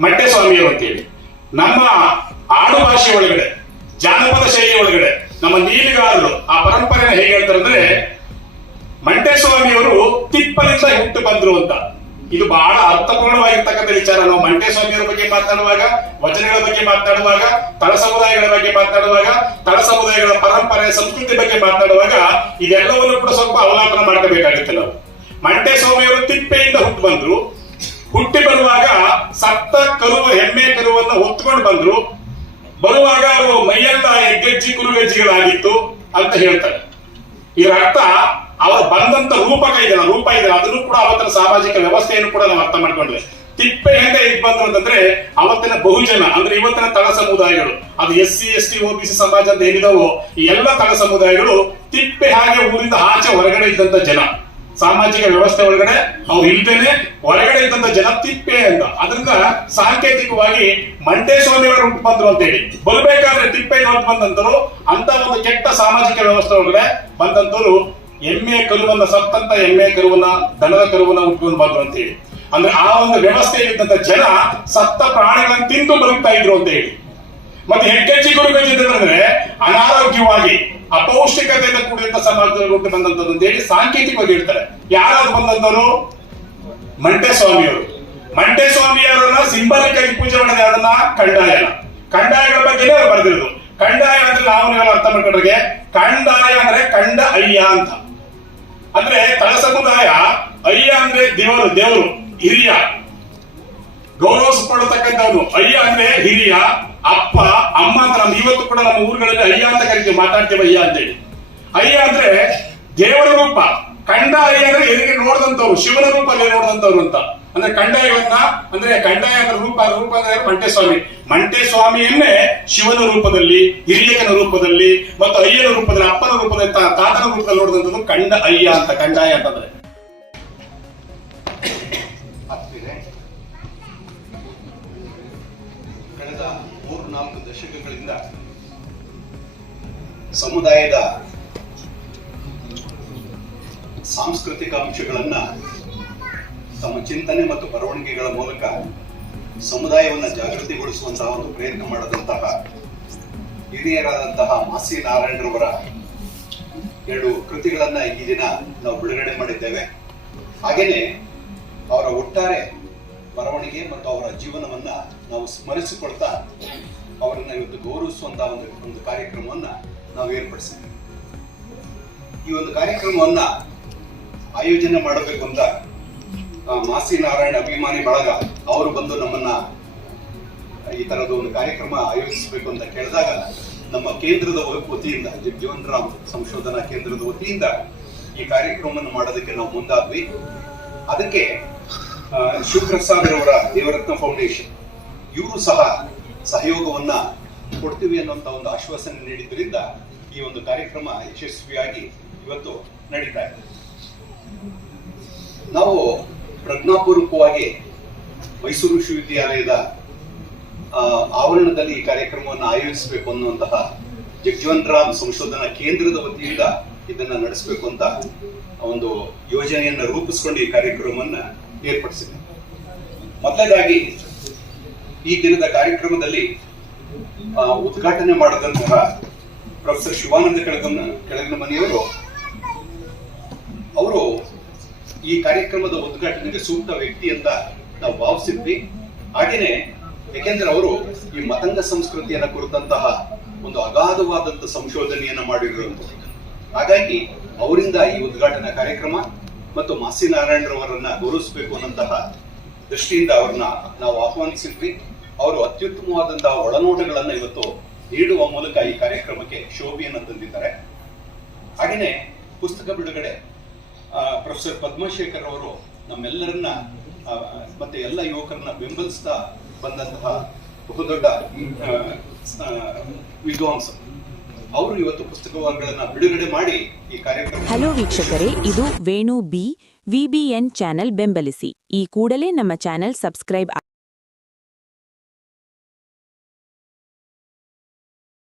ಮಂಡ್ಯ ಸ್ವಾಮಿಯವರು ಅಂತೇಳಿ. ನಮ್ಮ ಆಡು ಭಾಷೆ ಒಳಗಡೆ, ಜಾನಪದ ಶೈಲಿ ಒಳಗಡೆ ನಮ್ಮ ನೀಲಿಗಾರರು ಆ ಪರಂಪರೆನ ಹೇಗೆ ಹೇಳ್ತಾರೆ ಅಂದ್ರೆ ಮಂಡ್ಯ ಸ್ವಾಮಿಯವರು ತಿಪ್ಪಲಿಂದ ಹುಟ್ಟು ಬಂದ್ರು ಅಂತ. ಇದು ಬಹಳ ಅರ್ಥಪೂರ್ಣವಾಗಿರ್ತಕ್ಕಂಥ ವಿಚಾರ. ನಾವು ಮಂಡ್ಯ ಸ್ವಾಮಿಯವರ ಬಗ್ಗೆ ಮಾತನಾಡುವಾಗ, ವಚನಗಳ ಬಗ್ಗೆ ಮಾತನಾಡುವಾಗ, ತಳ ಸಮುದಾಯಗಳ ಬಗ್ಗೆ ಮಾತನಾಡುವಾಗ, ತಳ ಸಮುದಾಯಗಳ ಪರಂಪರೆ ಸಂಸ್ಕೃತಿ ಬಗ್ಗೆ ಮಾತನಾಡುವಾಗ ಇದೆಲ್ಲವನ್ನು ಕೂಡ ಸ್ವಲ್ಪ ಅವಲೋಕನ ಮಾಡ್ಕೋಬೇಕಾಗುತ್ತೆ ನಾವು. ಮಂಡ್ಯ ಸ್ವಾಮಿಯವರು ತಿಪ್ಪೆಯಿಂದ ಹುಟ್ಟು ಬಂದ್ರು. ಹುಟ್ಟಿ ಬರುವಾಗ ಸತ್ತ ಎಮ್ಮೆ ಕರುವನ್ನ ಹೊತ್ಕೊಂಡು ಬಂದ್ರು. ಬರುವಾಗ ಅವರು ಮೈಯೆಲ್ಲ ಹೆಗ್ಗಜ್ಜಿ ಕುರುಗಜ್ಜಿಗಳಾಗಿತ್ತು ಅಂತ ಹೇಳ್ತಾರೆ. ಇದರ ಅರ್ಥ ಅವರು ಬಂದಂತ ರೂಪ ಇದೆ, ಅದನ್ನು ಕೂಡ ಅವತ್ತಿನ ಸಾಮಾಜಿಕ ವ್ಯವಸ್ಥೆಯನ್ನು ಕೂಡ ನಾವು ಅರ್ಥ ಮಾಡ್ಕೊಂಡ್ರೆ ತಿಪ್ಪೆಯಿಂದ ಇದು ಬಂದ್ರು ಅಂತಂದ್ರೆ ಅವತ್ತಿನ ಬಹುಜನ ಅಂದ್ರೆ ಇವತ್ತಿನ ತಳ ಸಮುದಾಯಗಳು, ಅದು SC ST OBC ಸಮಾಜ ಅಂತ ಏನಿದಾವೋ ಈ ಎಲ್ಲ ತಳ ಸಮುದಾಯಗಳು ತಿಪ್ಪೆ ಹಾಗೆ ಊರಿಂದ ಆಚೆ ಹೊರಗಡೆ ಇದ್ದಂತ ಜನ, ಸಾಮಾಜಿಕ ವ್ಯವಸ್ಥೆ ಒಳಗಡೆ ಅವ್ರು ಇಲ್ದೇನೆ ಹೊರಗಡೆ ಇದ್ದಂತ ಜನ ತಿಪ್ಪೆ ಅಂತ. ಅದರಿಂದ ಸಾಂಕೇತಿಕವಾಗಿ ಮಂಡ್ಯ ಸ್ವಾಮಿಯವರು ಹುಟ್ಟು ಬಂದ್ರು ಅಂತೇಳಿ. ಬರಬೇಕಾದ್ರೆ ತಿಪ್ಪೆ ಹೊಟ್ಟು ಬಂದಂತರು ಅಂತ ಒಂದು ಕೆಟ್ಟ ಸಾಮಾಜಿಕ ವ್ಯವಸ್ಥೆ ಒಳಗಡೆ ಬಂದಂತರು ಎಮ್ಮೆ ಕರುವನ್ನ, ಸತ್ತಂತ ಎಮ್ಮೆ ಕರುವನ್ನ, ದನದ ಕರುವನ್ನ ಉಟ್ಕೊಂಡು ಬಂದ್ರು ಅಂತೇಳಿ. ಅಂದ್ರೆ ಆ ಒಂದು ವ್ಯವಸ್ಥೆಯಲ್ಲಿದ್ದಂತ ಜನ ಸತ್ತ ಪ್ರಾಣಿಗಳನ್ನು ತಿಂದು ಬದುಕ್ತಾ ಇದ್ರು ಅಂತ ಹೇಳಿ. ಮತ್ತೆ ಹೆಗ್ಗಜ್ಜಿ ಗುರುಗಜ್ಜಿದ್ರೆ ಅನಾರೋಗ್ಯವಾಗಿ ಅಪೌಷ್ಟಿಕತೆಯಿಂದ ಕೂಡಿದಂತ ಸಮಾಜದಲ್ಲಿ ಹುಟ್ಟು ಬಂದಂತದ್ದು ಅಂತ ಹೇಳಿ ಸಾಂಕೇತಿಕವಾಗಿ ಹೇಳ್ತಾರೆ. ಯಾರಾದ್ರು ಬಂದಂತವರು ಮಂಡ್ಯ ಸ್ವಾಮಿಯವರು. ಮಂಡ್ಯ ಸ್ವಾಮಿಯವರನ್ನ ಸಿಂಬಲಿಕ್ ಆಗಿ ಪೂಜೆ ಮಾಡಿದ್ರೆ ಅದನ್ನ ಕಂದಾಯಗಳ ಬಗ್ಗೆನೇ ಅವ್ರು ಬರೆದಿರೋದು. ಕಂದಾಯ ಅಂದ್ರೆ ನಾವು ನೀವೆಲ್ಲ ಅರ್ಥ ಮಾಡ್ಕೊಂಡ್ರೆ ಕಂದಾಯ ಅಂದ್ರೆ ಕಂಡ ಅಯ್ಯ ಅಂತ. ಅಂದ್ರೆ ತಳ ಸಮುದಾಯ ಅಯ್ಯ ಅಂದ್ರೆ ದೇವರು, ಹಿರಿಯ. ಗೌರವಿಸಲ್ಪಡತಕ್ಕಂಥವ್ರು. ಅಯ್ಯ ಅಂದ್ರೆ ಹಿರಿಯ, ಅಪ್ಪ, ಅಮ್ಮ ಅಂತ ನಮ್ಗೆ ಇವತ್ತು ಕೂಡ ನಮ್ಮ ಊರುಗಳಲ್ಲಿ ಅಯ್ಯ ಅಂತ ಕರಿತೀವಿ, ಮಾತಾಡ್ತೀವಿ ಅಯ್ಯ ಅಂತೇಳಿ. ಅಯ್ಯ ಅಂದ್ರೆ ದೇವರ ರೂಪ, ಕಂಡ ಅಯ್ಯ ಅಂದ್ರೆ ಎದುರಿಗೆ ನೋಡಿದಂಥವ್ರು, ಶಿವನ ರೂಪದಲ್ಲಿ ನೋಡಿದಂಥವ್ರು ಅಂತ. ಅಂದ್ರೆ ಕಂಡಾಯಗಳನ್ನ, ಅಂದ್ರೆ ಕಂಡಾಯ ಅಂದ್ರೆ ರೂಪ ಅಂದ್ರೆ ಮಂಟೇಸ್ವಾಮಿ, ಮಂಟೇಸ್ವಾಮಿಯನ್ನೇ ಶಿವನ ರೂಪದಲ್ಲಿ, ಹಿರಿಯಕನ ರೂಪದಲ್ಲಿ ಮತ್ತು ಅಯ್ಯನ ರೂಪದಲ್ಲಿ, ಅಪ್ಪನ ರೂಪದಲ್ಲಿ, ತಾತನ ರೂಪದಲ್ಲಿ ನೋಡಿದಂಥದ್ದು ಕಂಡ ಅಯ್ಯ ಅಂತ, ಕಂಡಾಯ ಅಂತಂದ್ರೆ. ಕಳೆದ 3-4 ದಶಕಗಳಿಂದ ಸಮುದಾಯದ ಸಾಂಸ್ಕೃತಿಕ ಅಂಶಗಳನ್ನ ತಮ್ಮ ಚಿಂತನೆ ಮತ್ತು ಬರವಣಿಗೆಗಳ ಮೂಲಕ ಸಮುದಾಯವನ್ನು ಜಾಗೃತಿಗೊಳಿಸುವಂತಹ ಒಂದು ಪ್ರಯತ್ನ ಮಾಡದಂತಹ ಹಿರಿಯರಾದಂತಹ ಮಾಸಿ ನಾರಾಯಣರವರ 2 ಕೃತಿಗಳನ್ನ ಈ ದಿನ ನಾವು ಬಿಡುಗಡೆ ಮಾಡಿದ್ದೇವೆ. ಹಾಗೇನೆ ಅವರ ಒಟ್ಟಾರೆ ಬರವಣಿಗೆ ಮತ್ತು ಅವರ ಜೀವನವನ್ನ ನಾವು ಸ್ಮರಿಸಿಕೊಳ್ತಾ ಅವರನ್ನ ಇವತ್ತು ಗೌರವಿಸುವಂತಹ ಒಂದು ಕಾರ್ಯಕ್ರಮವನ್ನ ನಾವು ಏರ್ಪಡಿಸಿದ್ದೇವೆ. ಈ ಒಂದು ಕಾರ್ಯಕ್ರಮವನ್ನ ಆಯೋಜನೆ ಮಾಡಬೇಕು ಅಂತ ಮಾಸಿ ನಾರಾಯಣ ಅಭಿಮಾನಿ ಬಳಗ ಅವರು ಬಂದು ನಮ್ಮನ್ನ ಈ ತರದ ಒಂದು ಕಾರ್ಯಕ್ರಮ ಆಯೋಜಿಸಬೇಕು ಅಂತ ಕೇಳಿದಾಗ ನಮ್ಮ ಕೇಂದ್ರದ ವತಿಯಿಂದ, ಜಗಜೀವನ್ ರಾಮ್ ಸಂಶೋಧನಾ ಕೇಂದ್ರದ ವತಿಯಿಂದ ಈ ಕಾರ್ಯಕ್ರಮವನ್ನು ಮಾಡೋದಕ್ಕೆ ನಾವು ಮುಂದಾದ್ವಿ. ಅದಕ್ಕೆ ಶಿವಪ್ರಸಾದ್ ಅವರ ದೇವರತ್ನ ಫೌಂಡೇಶನ್ ಇವರು ಸಹ ಸಹಯೋಗವನ್ನ ಕೊಡ್ತೀವಿ ಅನ್ನುವಂತ ಒಂದು ಆಶ್ವಾಸನೆ ನೀಡಿದ್ರಿಂದ ಈ ಒಂದು ಕಾರ್ಯಕ್ರಮ ಯಶಸ್ವಿಯಾಗಿ ಇವತ್ತು ನಡೀತಾ ಇದೆ. ನಾವು ಪ್ರಜ್ಞಾಪೂರ್ವಕವಾಗಿ ಮೈಸೂರು ವಿಶ್ವವಿದ್ಯಾಲಯದ ಆವರಣದಲ್ಲಿ ಈ ಕಾರ್ಯಕ್ರಮವನ್ನು ಆಯೋಜಿಸಬೇಕು ಅನ್ನುವಂತಹ ಜಗಜೀವನ್ ರಾಮ್ ಸಂಶೋಧನಾ ಕೇಂದ್ರದ ವತಿಯಿಂದ ಇದನ್ನ ನಡೆಸಬೇಕು ಅಂತ ಒಂದು ಯೋಜನೆಯನ್ನ ರೂಪಿಸಿಕೊಂಡು ಈ ಕಾರ್ಯಕ್ರಮವನ್ನ ಏರ್ಪಡಿಸಿದೆ. ಮೊದಲನೇದಾಗಿ ಈ ದಿನದ ಕಾರ್ಯಕ್ರಮದಲ್ಲಿ ಉದ್ಘಾಟನೆ ಮಾಡದಂತಹ ಪ್ರೊಫೆಸರ್ ಶಿವಾನಂದ ಕೆಳಗನ ಮನೆಯವರು ಅವರು ಈ ಕಾರ್ಯಕ್ರಮದ ಉದ್ಘಾಟನೆಗೆ ಸೂಕ್ತ ವ್ಯಕ್ತಿ ಅಂತ ನಾವು ಭಾವಿಸಿದ್ವಿ. ಹಾಗೇನೆ ಯಾಕೆಂದ್ರೆ ಅವರು ಈ ಮತಂಗ ಸಂಸ್ಕೃತಿಯನ್ನ ಕುರಿತಂತಹ ಒಂದು ಅಗಾಧವಾದಂತ ಸಂಶೋಧನೆಯನ್ನ ಮಾಡಿರುವಂಥದ್ದು. ಹಾಗಾಗಿ ಅವರಿಂದ ಈ ಉದ್ಘಾಟನಾ ಕಾರ್ಯಕ್ರಮ ಮತ್ತು ಮಾಸಿ ನಾರಾಯಣರವರನ್ನ ಗೌರವಿಸಬೇಕು ಅನ್ನಂತಹ ದೃಷ್ಟಿಯಿಂದ ಅವ್ರನ್ನ ನಾವು ಆಹ್ವಾನಿಸಿದ್ವಿ. ಅವರು ಅತ್ಯುತ್ತಮವಾದಂತಹ ಒಳನೋಟಗಳನ್ನ ಇವತ್ತು ನೀಡುವ ಮೂಲಕ ಈ ಕಾರ್ಯಕ್ರಮಕ್ಕೆ ಶೋಭೆಯನ್ನು ತಂದಿದ್ದಾರೆ. ಹಾಗೆಯೇ ಪುಸ್ತಕ ಬಿಡುಗಡೆ ಪ್ರೊಫೆಸರ್ ಪದ್ಮಶೇಖರ್ ಅವರು ನಮ್ಮೆಲ್ಲರನ್ನ ಮತ್ತೆ ಎಲ್ಲ ಯುವಕರನ್ನ ಬೆಂಬಲಿಸ್ತಾ ಬಂದಂತಹ ಬಹುದೊಡ್ಡ ವಿದ್ವಾಂಸ ಅವರು ಇವತ್ತು ಪುಸ್ತಕಗಳನ್ನ ಬಿಡುಗಡೆ ಮಾಡಿ ಈ ಕಾರ್ಯಕ್ರಮ. ಹಲೋ ವೀಕ್ಷಕರೇ, ಇದು ವೇಣು ಬಿ ವಿಬಿಎನ್ ಚಾನೆಲ್ ಬೆಂಬಲಿಸಿ. ಈ ಕೂಡಲೇ ನಮ್ಮ ಚಾನೆಲ್ ಸಬ್ಸ್ಕ್ರೈಬ್